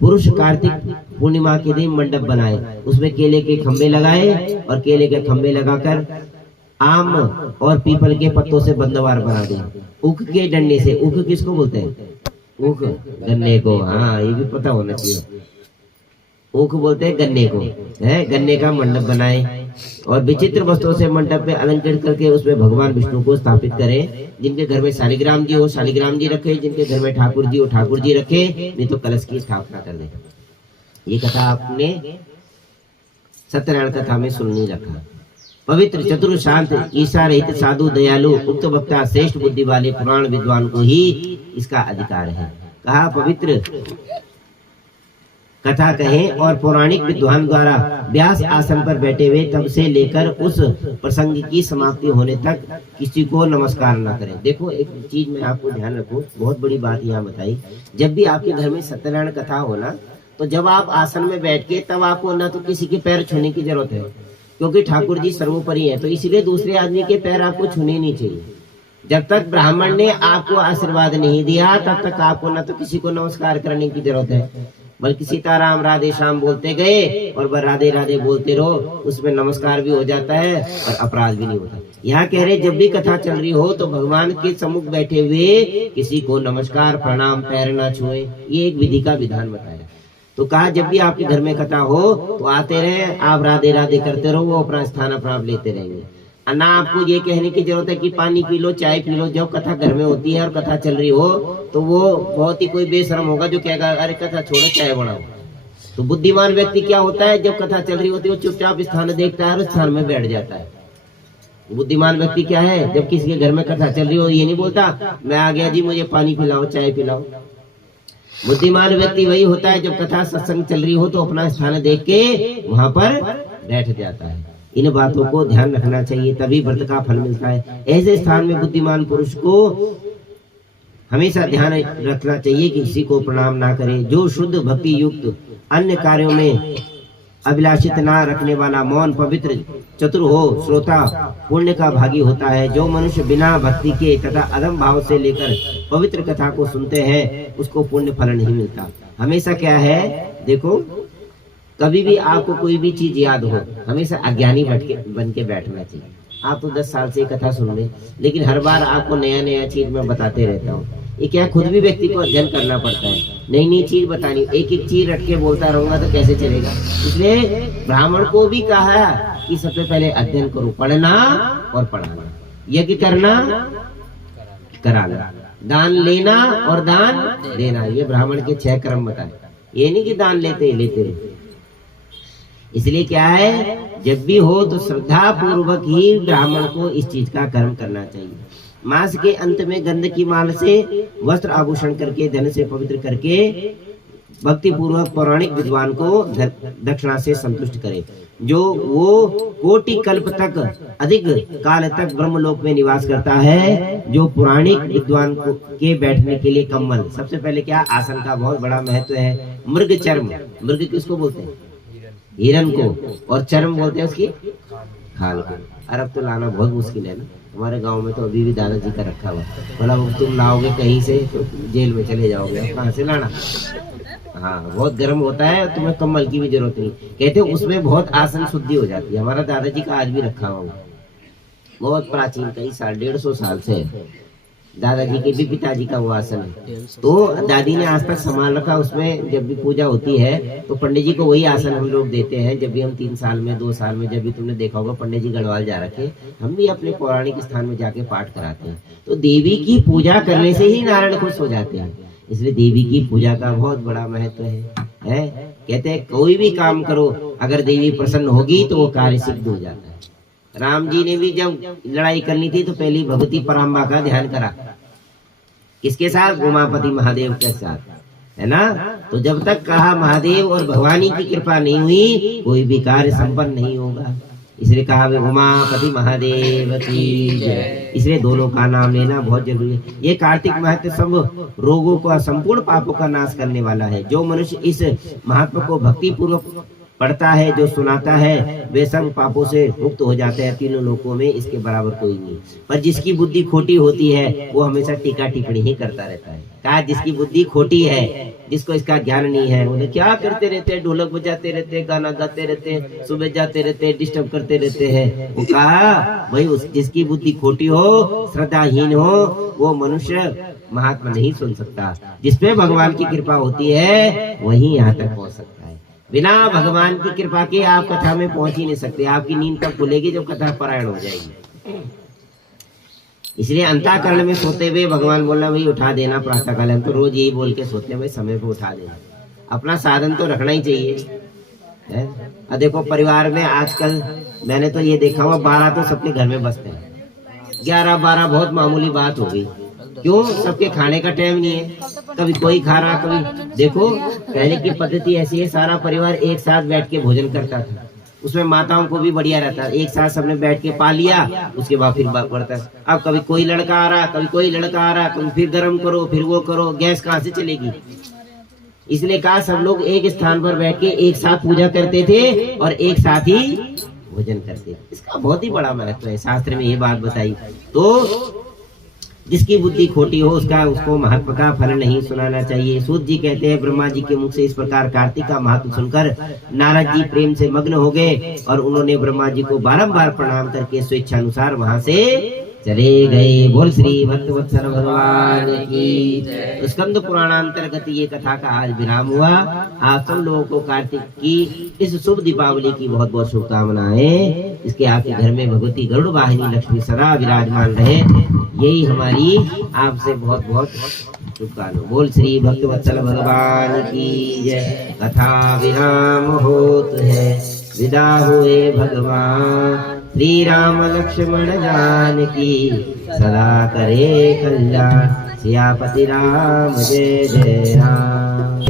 पुरुष कार्तिक पूर्णिमा के दिन मंडप बनाए, उसमें केले के खंबे लगाए और केले के खंबे लगाकर आम और पीपल के पत्तों से बंदवार बना दें। उख के डंडे से, उख किसको बोलते हैं, उख गन्ने को, हाँ ये भी पता होना चाहिए, ऊख बोलते हैं गन्ने को, है गन्ने का मंडप बनाए और विचित्र वस्त्रों से मंडप पे अलंकृत करके उसमें भगवान विष्णु को स्थापित करें। जिनके घर में शालिग्राम जी हो शालिग्राम जी रखे, जिनके घर में ठाकुर जी हो ठाकुर जी रखे, नहीं तो कलश की स्थापना कर दे। ये कथा आपने सत्यनारायण कथा में सुननी रखा। पवित्र चतुर शांत ईशा रहित साधु दयालु उक्त वक्ता श्रेष्ठ बुद्धि वाले पुराण विद्वान को ही इसका अधिकार है। कहा पवित्र कथा कहें और पौराणिक विद्वान द्वारा व्यास आसन पर बैठे हुए तब से लेकर उस प्रसंग की समाप्ति होने तक किसी को नमस्कार न करें। देखो एक चीज मैं आपको ध्यान रखूं, बहुत बड़ी बात यहाँ बताई। जब भी आपके घर में सत्यनारायण कथा हो ना, तो जब आप आसन में बैठ के तब आपको ना तो किसी के पैर छूने की जरूरत है, क्योंकि ठाकुर जी सर्वोपरि है, तो इसलिए दूसरे आदमी के पैर आपको छूने नहीं चाहिए। जब तक ब्राह्मण ने आपको आशीर्वाद नहीं दिया तब तक आपको न तो किसी को नमस्कार करने की जरूरत है, बल्कि सीताराम राधे श्याम बोलते गए और बस राधे राधे बोलते रहो, उसमें नमस्कार भी हो जाता है और अपराध भी नहीं होता। यहाँ कह रहे जब भी कथा चल रही हो तो भगवान के सम्मुख बैठे हुए किसी को नमस्कार प्रणाम पैर ना छुए, ये एक विधि का विधान बताया। तो कहा जब भी आपके घर में कथा हो तो आते रहे, आप राधे राधे करते रहो, वो अपना स्थान अपना लेते रहेंगे। ना आपको ये कहने की जरूरत है कि पानी पी लो चाय पी लो। जब कथा घर में होती है और कथा चल रही हो तो वो बहुत ही कोई बेशरम होगा जो कहेगा अरे कथा छोड़ो चाय बनाओ। तो बुद्धिमान व्यक्ति क्या होता है, जब कथा चल रही होती है वो चुपचाप स्थान देखता है और स्थान में बैठ जाता है। बुद्धिमान व्यक्ति क्या है, जब किसी के घर में कथा चल रही हो ये नहीं बोलता मैं आ गया जी मुझे पानी पिलाओ चाय पिलाओ। बुद्धिमान व्यक्ति वही होता है जब कथा सत्संग चल रही हो तो अपना स्थान देख के वहां पर बैठ जाता है। इन बातों को ध्यान रखना चाहिए, तभी व्रत का फल मिलता है। ऐसे स्थान में बुद्धिमान पुरुष को हमेशा ध्यान रखना चाहिए कि किसी को प्रणाम ना करे। जो शुद्ध भक्ति युक्त अन्य कार्यों में अभिलाषित ना रखने वाला, मौन पवित्र चतुर हो, श्रोता पुण्य का भागी होता है। जो मनुष्य बिना भक्ति के तथा अधम भाव से लेकर पवित्र कथा को सुनते हैं उसको पुण्य फल नहीं मिलता। हमेशा क्या है देखो, कभी भी आपको कोई भी चीज याद हो हमेशा अज्ञानी बन के बैठना चाहिए। आप तो 10 साल से कथा सुन रहे, लेकिन हर बार आपको नया नया चीज मैं बताते रहता हूँ। ये क्या खुद भी व्यक्ति को अध्ययन करना पड़ता है, नई नई चीज बतानी। एक एक चीज रट के बोलता रहूंगा तो कैसे चलेगा। इसलिए ब्राह्मण को भी कहा कि सबसे पहले अध्ययन करो, पढ़ना और पढ़ाना, यज्ञ करना कराना, दान लेना और दान देना, ये ब्राह्मण के 6 क्रम बताए। ये नहीं कि दान लेते लेते। इसलिए क्या है, जब भी हो तो श्रद्धा पूर्वक ही ब्राह्मण को इस चीज का कर्म करना चाहिए। मास के अंत में गंध की माल से वस्त्र आभूषण करके धन से पवित्र करके भक्ति पूर्वक पौराणिक विद्वान को दक्षिणा से संतुष्ट करे। जो वो कोटि कल्प तक अधिक काल तक ब्रह्मलोक में निवास करता है। जो पुराणिक विद्वान के बैठने के लिए कम्बल, सबसे पहले क्या आसन का बहुत बड़ा महत्व है। मृग चर्म, मृग किसको बोलते हैं, हिरन को, और चर्म बोलते हैं उसकी खाल को। अरब तो लाना बहुत मुश्किल है ना, हमारे गांव में तो अभी भी दादाजी का रखा हुआ। बोला तुम लाओगे कहीं से तो जेल में चले जाओगे, कहाँ से लाना। हाँ बहुत गर्म होता है, तुम्हें कम्बल की भी जरूरत नहीं। कहते उसमें बहुत आसन शुद्धि हो जाती है। हमारा दादाजी का आज भी रखा हुआ, बहुत प्राचीन, कई साल 150 साल से दादाजी के भी पिताजी का वो आसन है। तो दादी ने आज तक संभाल रखा। उसमें जब भी पूजा होती है तो पंडित जी को वही आसन हम लोग देते हैं। जब भी हम 3 साल में 2 साल में, जब भी तुमने देखा होगा पंडित जी गढ़वाल जा रखे, हम भी अपने पौराणिक स्थान में जाके पाठ कराते हैं। तो देवी की पूजा करने से ही नारायण खुश हो जाते हैं। इसलिए देवी की पूजा का बहुत बड़ा महत्व है। कहते हैं कोई भी काम करो अगर देवी प्रसन्न होगी तो वो कार्य सिद्ध हो जाता है। राम जी ने भी जब लड़ाई करनी थी तो पहली भगवती पराम्बा का ध्यान करा। किसके साथ, उमापति महादेव के साथ, है ना। तो जब तक कहा महादेव और भवानी की कृपा नहीं हुई कोई भी कार्य संपन्न नहीं होगा। इसलिए कहा उमापति महादेव की जय। इसलिए दोनों का नाम लेना बहुत जरूरी है। ये कार्तिक महत्व सब रोगों का, संपूर्ण पापों का नाश करने वाला है। जो मनुष्य इस महात्मा को भक्ति पूर्वक पढ़ता है, जो सुनाता है, वे सब पापों से मुक्त हो जाते हैं। तीनों लोकों में इसके बराबर कोई नहीं। पर जिसकी बुद्धि खोटी होती है वो हमेशा टीका टिप्पणी ही करता रहता है। कहा जिसकी बुद्धि खोटी है, जिसको इसका ज्ञान नहीं है, उन्हें क्या करते रहते हैं, ढोलक बजाते रहते हैं, गाना गाते रहते हैं, सुबह जाते रहते हैं, डिस्टर्ब करते रहते हैं। वो कहा भाई जिसकी बुद्धि खोटी हो, श्रद्धाहीन हो, वो मनुष्य महात्मा नहीं सुन सकता। जिसपे भगवान की कृपा होती है वही यहाँ तक पहुँच सकता है। बिना भगवान की कृपा के आप कथा में पहुंच ही नहीं सकते। आपकी नींद तब खुलेगी जब कथा पारायण हो जाएगी। इसलिए अंतःकरण में सोते हुए भगवान बोला भाई उठा देना प्रातः काल। हम तो रोज यही बोल के सोते हैं भाई समय पे उठा देना। अपना साधन तो रखना ही चाहिए है। अब देखो परिवार में आजकल मैंने तो ये देखा हुआ 12 तो सबके घर में बसते हैं, 11-12 बहुत मामूली बात हो गई। क्यों, सबके खाने का टाइम नहीं है। कभी कोई खा रहा, कभी देखो पहले की पद्धति ऐसी है, सारा परिवार एक साथ बैठ के भोजन करता था। उसमें माताओं को भी बढ़िया रहता है, एक साथ सबने बैठ के पा लिया, उसके बाद फिर बढ़ता है। अब कभी कोई लड़का आ रहा, कभी कोई लड़का आ रहा, कभी फिर गर्म करो, फिर वो करो, गैस कहाँ से चलेगी। इसलिए कहा सब लोग एक स्थान पर बैठ के एक साथ पूजा करते थे और एक साथ ही भोजन करते। इसका बहुत ही बड़ा महत्व है, शास्त्र में ये बात बताई। तो जिसकी बुद्धि खोटी हो उसको महत्व का फल नहीं सुनाना चाहिए। सूत जी कहते हैं ब्रह्मा जी के मुख से इस प्रकार कार्तिक का महत्व सुनकर नारद जी प्रेम से मग्न हो गए और उन्होंने ब्रह्मा जी को बारंबार प्रणाम करके स्वेच्छानुसार वहां से चले गए। बोल श्री भक्तवत्सल भगवान की। तो स्कंद पुराणांतर्गत ये कथा का आज विराम हुआ। आप सब लोगों को कार्तिक की इस शुभ दीपावली की बहुत बहुत शुभकामनाएं। इसके आपके घर में भगवती गरुड़ वाहिनी लक्ष्मी सदा विराजमान रहे, यही हमारी आपसे बहुत बहुत शुभकामनाएं। बोल श्री भक्तवत्सल भगवान की जय। कथा विराम होत है, विदा हुए भगवान। श्री राम लक्ष्मण जानकी सदा करे कल्याण। सियापति राम जय जय राम।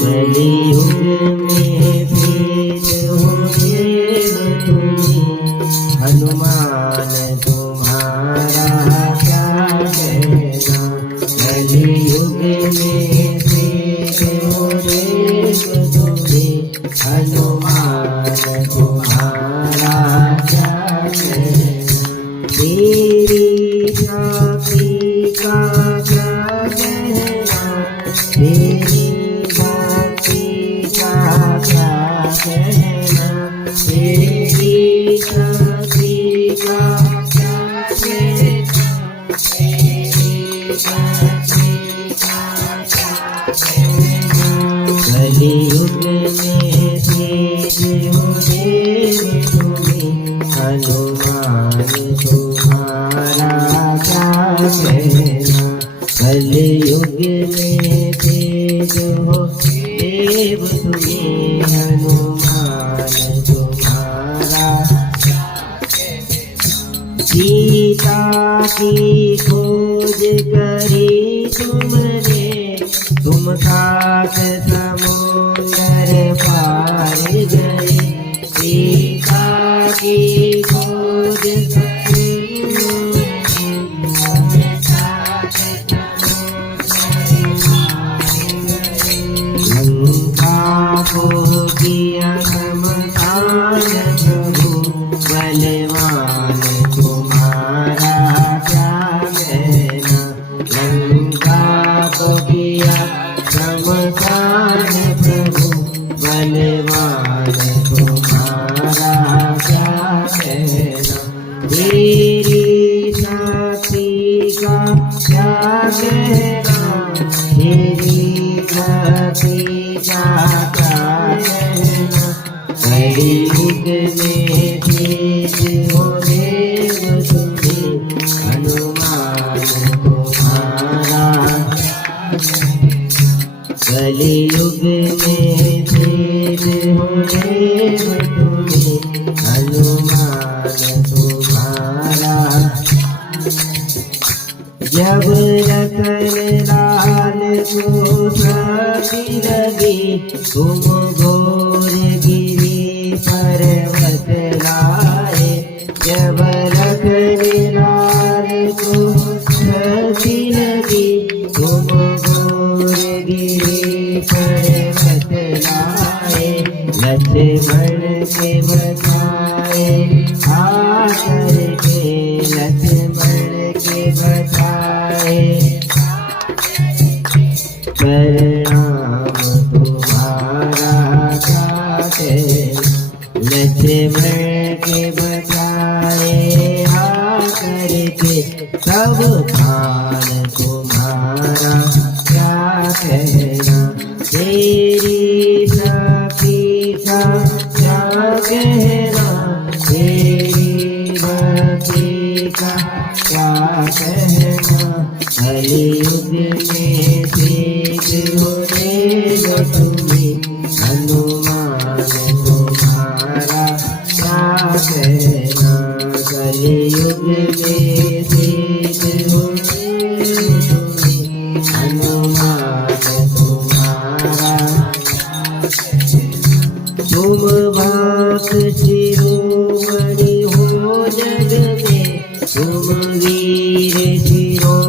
कलियुग में भेद होए हनुमान तुम्हारा क्या कहना। कलियुग में भेद होए हनुमान तुम्हारा क्या कहना। तेरी जाति का क्या कहना, तेरी जाति का क्या कहना, तेरी जाति का क्या कहना, तेरी जाति का क्या कहना। कलियुग में तेज हो देव तुम्हें हनुमान तुम्हारा क्या कहना। कलियुग में तेज हो देव तुम्हें हनुमान तुम्हारा क्या कहना। सीता की खोज करी तुमने, तुम सात समुंदर पार गए। सीता की खोज करी लंका को किया समसान प्रभु, बलवान तुम्हारा क्या कहना। लंका को किया समसान प्रभु, बलवान तुम्हारा क्या कहना। तेरी साथी का क्या कहना, तेरी साथी का क्या कहना। कलियुग में तेज हो देव तुम्हें हनुमान तुम्हारा। कलियुग में तेज हो देव तुम्हें हनुमान तुम्हारा। जब रतन लाल को साथी लगी, तुम घोर गिरी पर्वत लाए। जब रतन लाल को साथी लगी, तुम घोर गिरी पर्वत लाए। लक्ष्मण के बताए आकर के, लक्ष्मण के बताए परिणाम तुम्हारा क्या कहना। लक्ष्मण के बताए आकर के, सब काल तुम्हारा क्या कहना। तेरी सखी का क्या कहना, तेरी भक्ति का क्या कहना। कलियुग में तेज हो देव तुम्हें हनुमान तुम्हारा क्या कहना। कलियुग में तेज हो देव तुम्हें हनुमान तुम्हारा। तुम भक्त शिरोमणि हो जग में,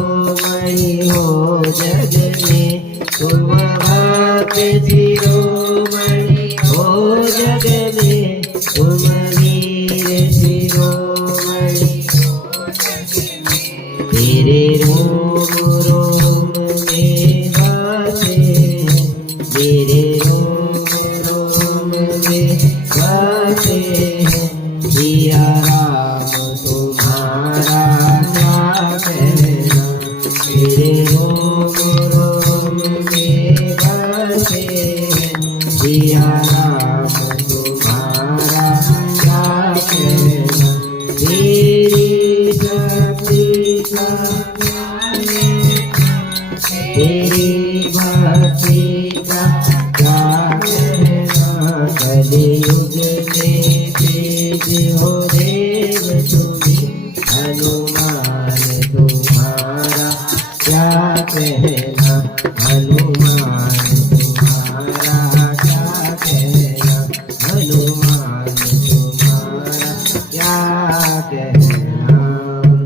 शिरोमणि हो जग में, तुम भक्त शिरोमणि हो जग में, तुम वीर शिरोमणि हो जग में। तेरे रोम रोम में बसे हैं, मेरे रोम रोम में बसे हैं, सिया राम तुम्हारा क्या कहना। तेरे रोम रोम में बसे हैं, सिया राम तुम्हारा क्या कहना। तेरी शक्ति का तेरी भक्ति का क्या कहना। कलियुग में तेज हो देव तुम्हें, हनुमान तुम्हारा क्या कहना। हनुमान तुम्हारा क्या कहना। हनुमान तुम्हारा क्या कहना।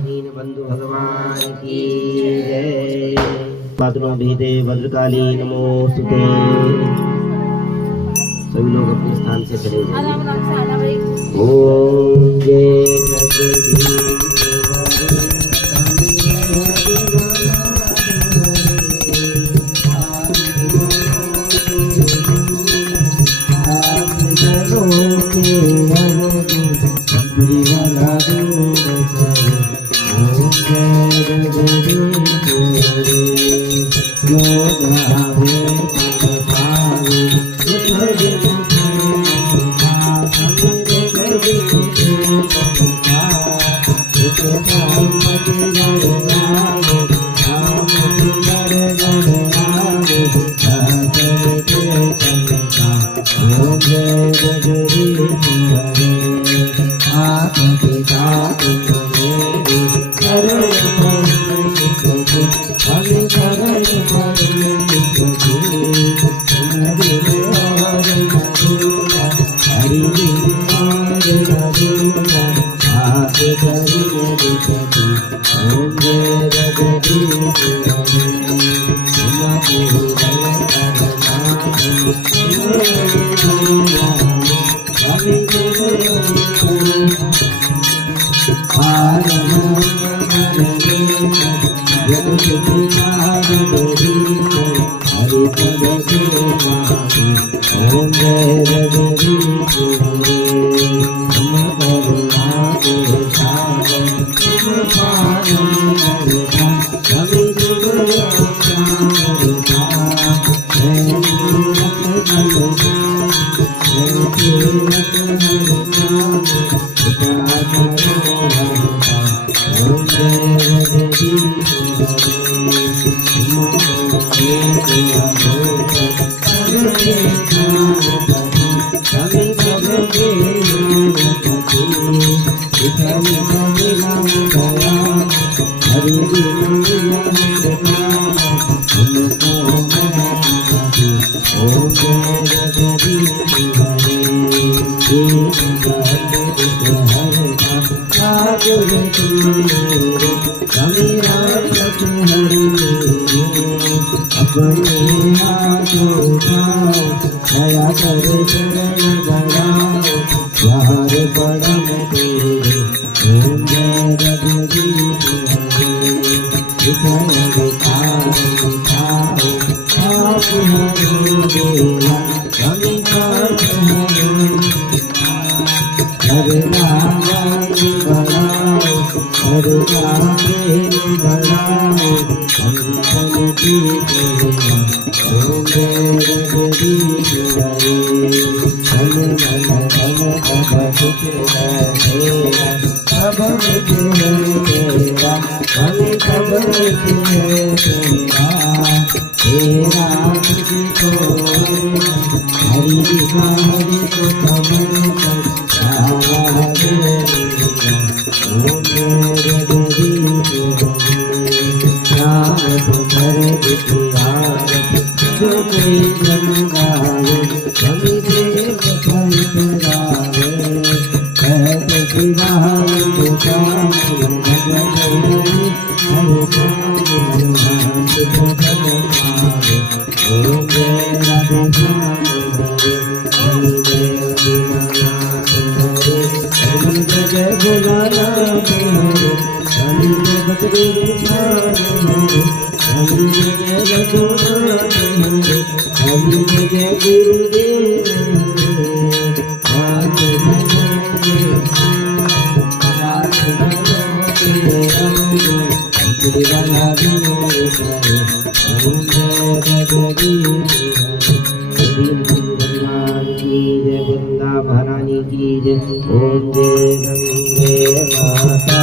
दीन बंधु भगवान की जय। पात्रों भेदे भद्रकाली नमोस्तुते। सभी लोग अपने स्थान से चले जाएं। ओम जय जगदीश वृंदा महारानी की जय। ओम जय गंगे माता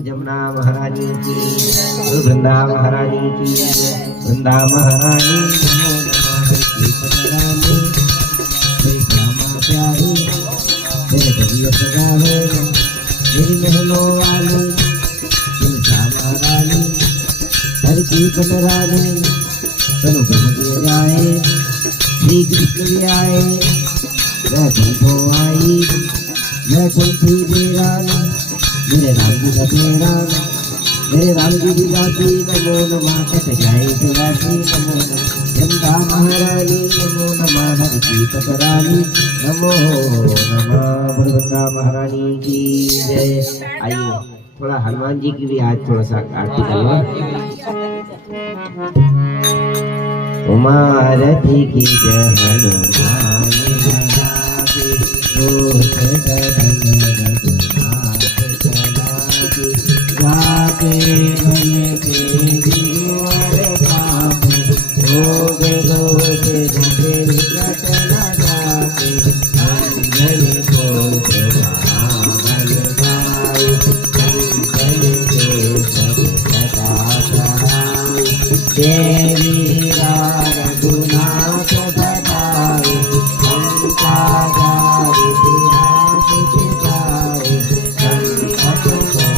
जमुना महारानी की, वृंदा महारानी की, वृंदा महारानी नमो नमः। रानी मेरी श्यामा प्यारी, मेरे दरिया सगावे, मेरी महलों वाली, मेरी श्यामा रानी, हर की रानी, चलो ब्रह्म दिए जाए, श्री कृष्ण भी आए, मैं तुमको आई, मैं तुमसी भी रानी, मेरे राम जी का तेरा, मेरे राम जी की जाति, नमो नमः कट जाए राशि, नमो नमः चंदा महारानी, नमो नमः हरकी पतरानी, नमो नमः वृंदा महारानी की जय। आइए थोड़ा हनुमान जी की भी आज थोड़ा सा आरती करवा। उमारती की जय हनुमान जाके मन के दीवार पापे, रोग रोग झटे निकट न जाके, अंजन को रावण गाए, अंजन के सब सदा सहाय, देवी रघुनाथ बताए, लंका जाए इतिहास सिखाए, संकट को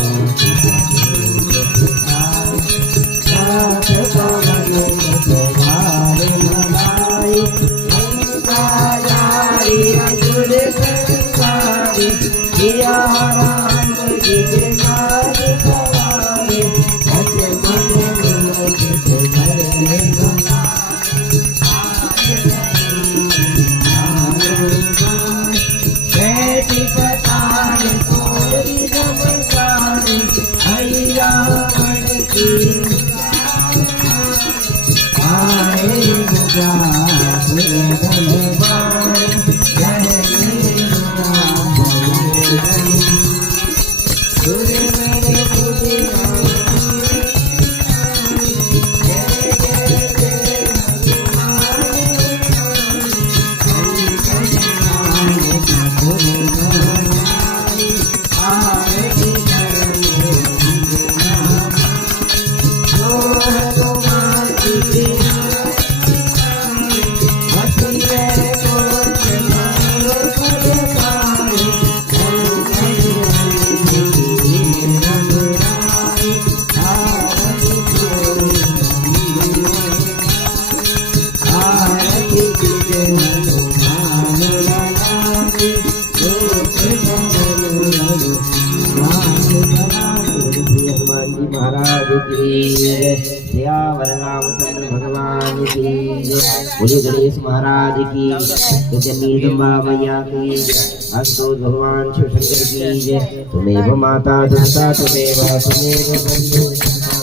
की जय। सियावर रामचंद्र भगवान की जय। बोलिए गणेश महाराज की जय। जगदम्बा मैया की जय। असुतोष भगवान शिव शंकर की जय। तुमेव माता दुर्गा तुमेव बंधु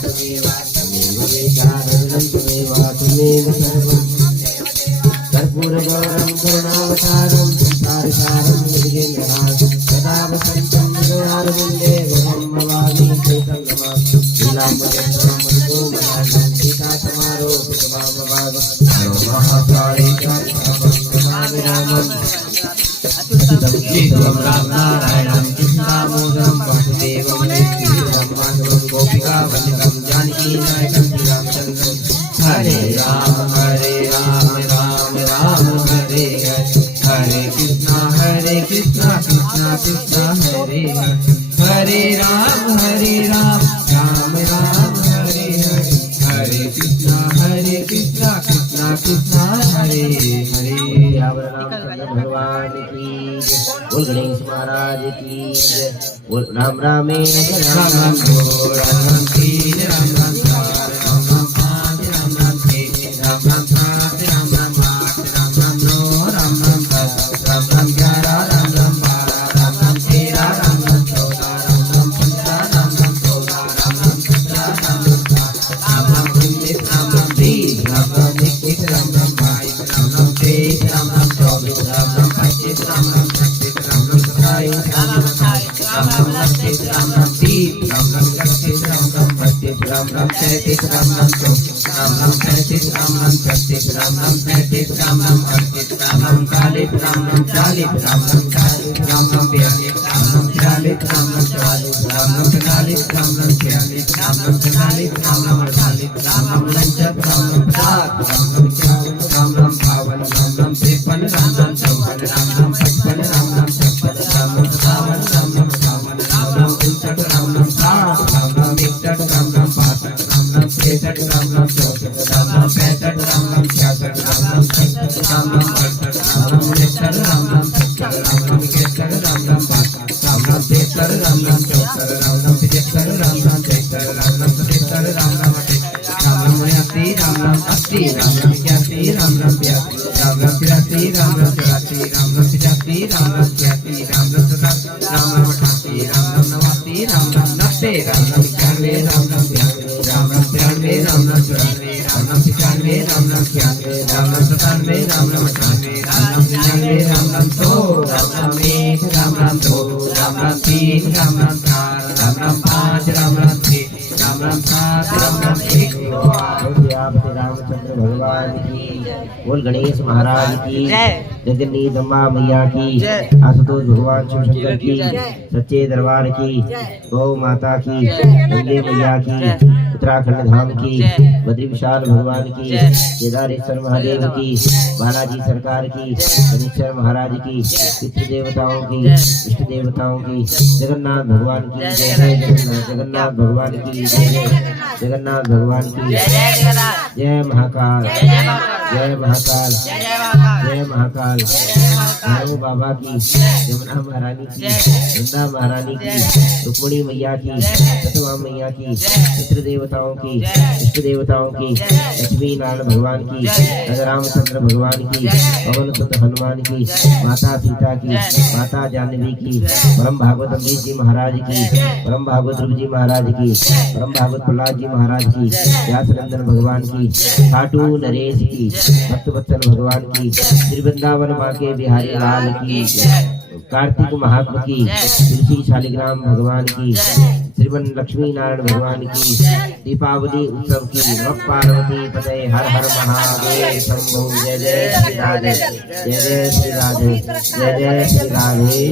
तुमेव वेदानंदं तुमेव सर्वं कर्पूर गौरं करुणावतारं संसारसारं निर्गेन्द्रनाथं सदा वसन्तं हृदयारविन्दे भवं भवानी चैतं नमामि लीलामयं मधुको मनागं सीता समारोह समामवागं महाकाले नमामि रामं श्रीराम राम नारायणं कृष्णामोदं वासुदेवं श्रीराम माधवं गोपिका वल्लभं जानकी नायकं श्रीरामचन्द्रं हरे राम राम राम हरे हरे हरे कृष्णा कृष्णा कृष्णा हरे हरे राम राम हरे हरे हरे कृष्णा कृष्णा कृष्णा हरे हरे। रामचंद्र भगवान की जय। बोल गणेश महाराज की जय। बोल राम राम राम राम गो राम राम तीन राम राम चार राम राम पाँच राम राम छः राम राम सात राम राम आठ राम राम नौ राम राम 10 राम राम 11 राम राम 12 राम राम 13 राम राम 14 राम राम 15 राम राम 16 राम राम 17 राम राम 19 राम राम 20 राम राम 21 राम राम 22 राम राम 23 राम राम 24 राम राम 25 राम राम 26 राम राम 27 राम राम 28 राम राम 29 राम राम 30 राम राम 31 राम राम 32 राम राम 33 राम राम 34 राम राम 35 राम राम 36 राम राम 37 राम राम 38 राम राम 40 राम राम 40 राम राम 40 राम राम 42 राम राम 43 राम राम 44 राम राम 45 राम राम 46 राम राम 47 राम राम 48 राम राम 49 राम राम 50 राम राम 51 राम राम 52 राम राम 53 राम राम 54 राम राम 55 राम राम 56 राम राम 57 राम राम 58 राम राम 59 राम राम 60 राम राम 61 राम राम 62 राम राम 63 राम राम 64 राम राम 65 राम राम 66 राम राम 67 राम राम 68 राम राम 69 राम राम 70 राम राम 71 राम राम 72 राम राम 73 राम राम 74 राम राम 75 राम राम 76 राम राम 77 राम राम 78 राम राम 80 राम राम 81 राम राम 82 राम राम 83 राम राम 84 राम राम 85 राम राम 86 राम राम 87 राम राम 88 राम राम 89 राम राम 90 राम राम 91 राम राम 92 राम राम 93 राम राम 94 राम राम 95 राम राम 96 राम राम 97 राम राम 98 राम राम 99 राम राम 100 राम राम 1 राम राम 2 राम राम 3 राम राम 4 राम राम 5 राम राम 6 राम राम 7 राम राम 1। रामचंद्र भगवान की बोल गणेश महाराज की जगदम्बा मैया की आशुतोष भगवान शिव शंकर की सच्चे दरबार की गौ माता की गंगे मैया की उत्तराखंड धाम की बद्री विशाल भगवान की केदारेश्वर महादेव की बालाजी सरकार की शनिश्चर महाराज की पितृ देवताओं की इष्ट देवताओं की जगन्नाथ भगवान की जय जगन्नाथ भगवान की जगन्नाथ भगवान की जय महाकाल जय महाकाल जय महाकाल भैरव बाबा की यमुना महारानी की वृंदा महारानी की रुक्मिणी मैया की सतवा मैया की पितृ देवताओं की इष्ट देवताओं की लक्ष्मी नारायण भगवान की रामचंद्र भगवान की पवन सुत हनुमान की माता सीता की माता जानवी की परम भागवत अमरीश जी महाराज की परम भागवत ध्रुव जी महाराज की परम भागवत प्रहलाद जी महाराज की व्यासनंदन भगवान की खाटू नरेश की भक्तवत्सल भगवान की श्री वृंदावन माँ के बिहारी लाल की कार्तिक महात्मा की तुलसी शालिग्राम भगवान की श्रीमन लक्ष्मी नारायण भगवान की दीपावली उत्सव की नमः पार्वती पते हर हर महादेव शंभो जय जय श्री राधे जय जय श्री राधे जय जय श्री राधे।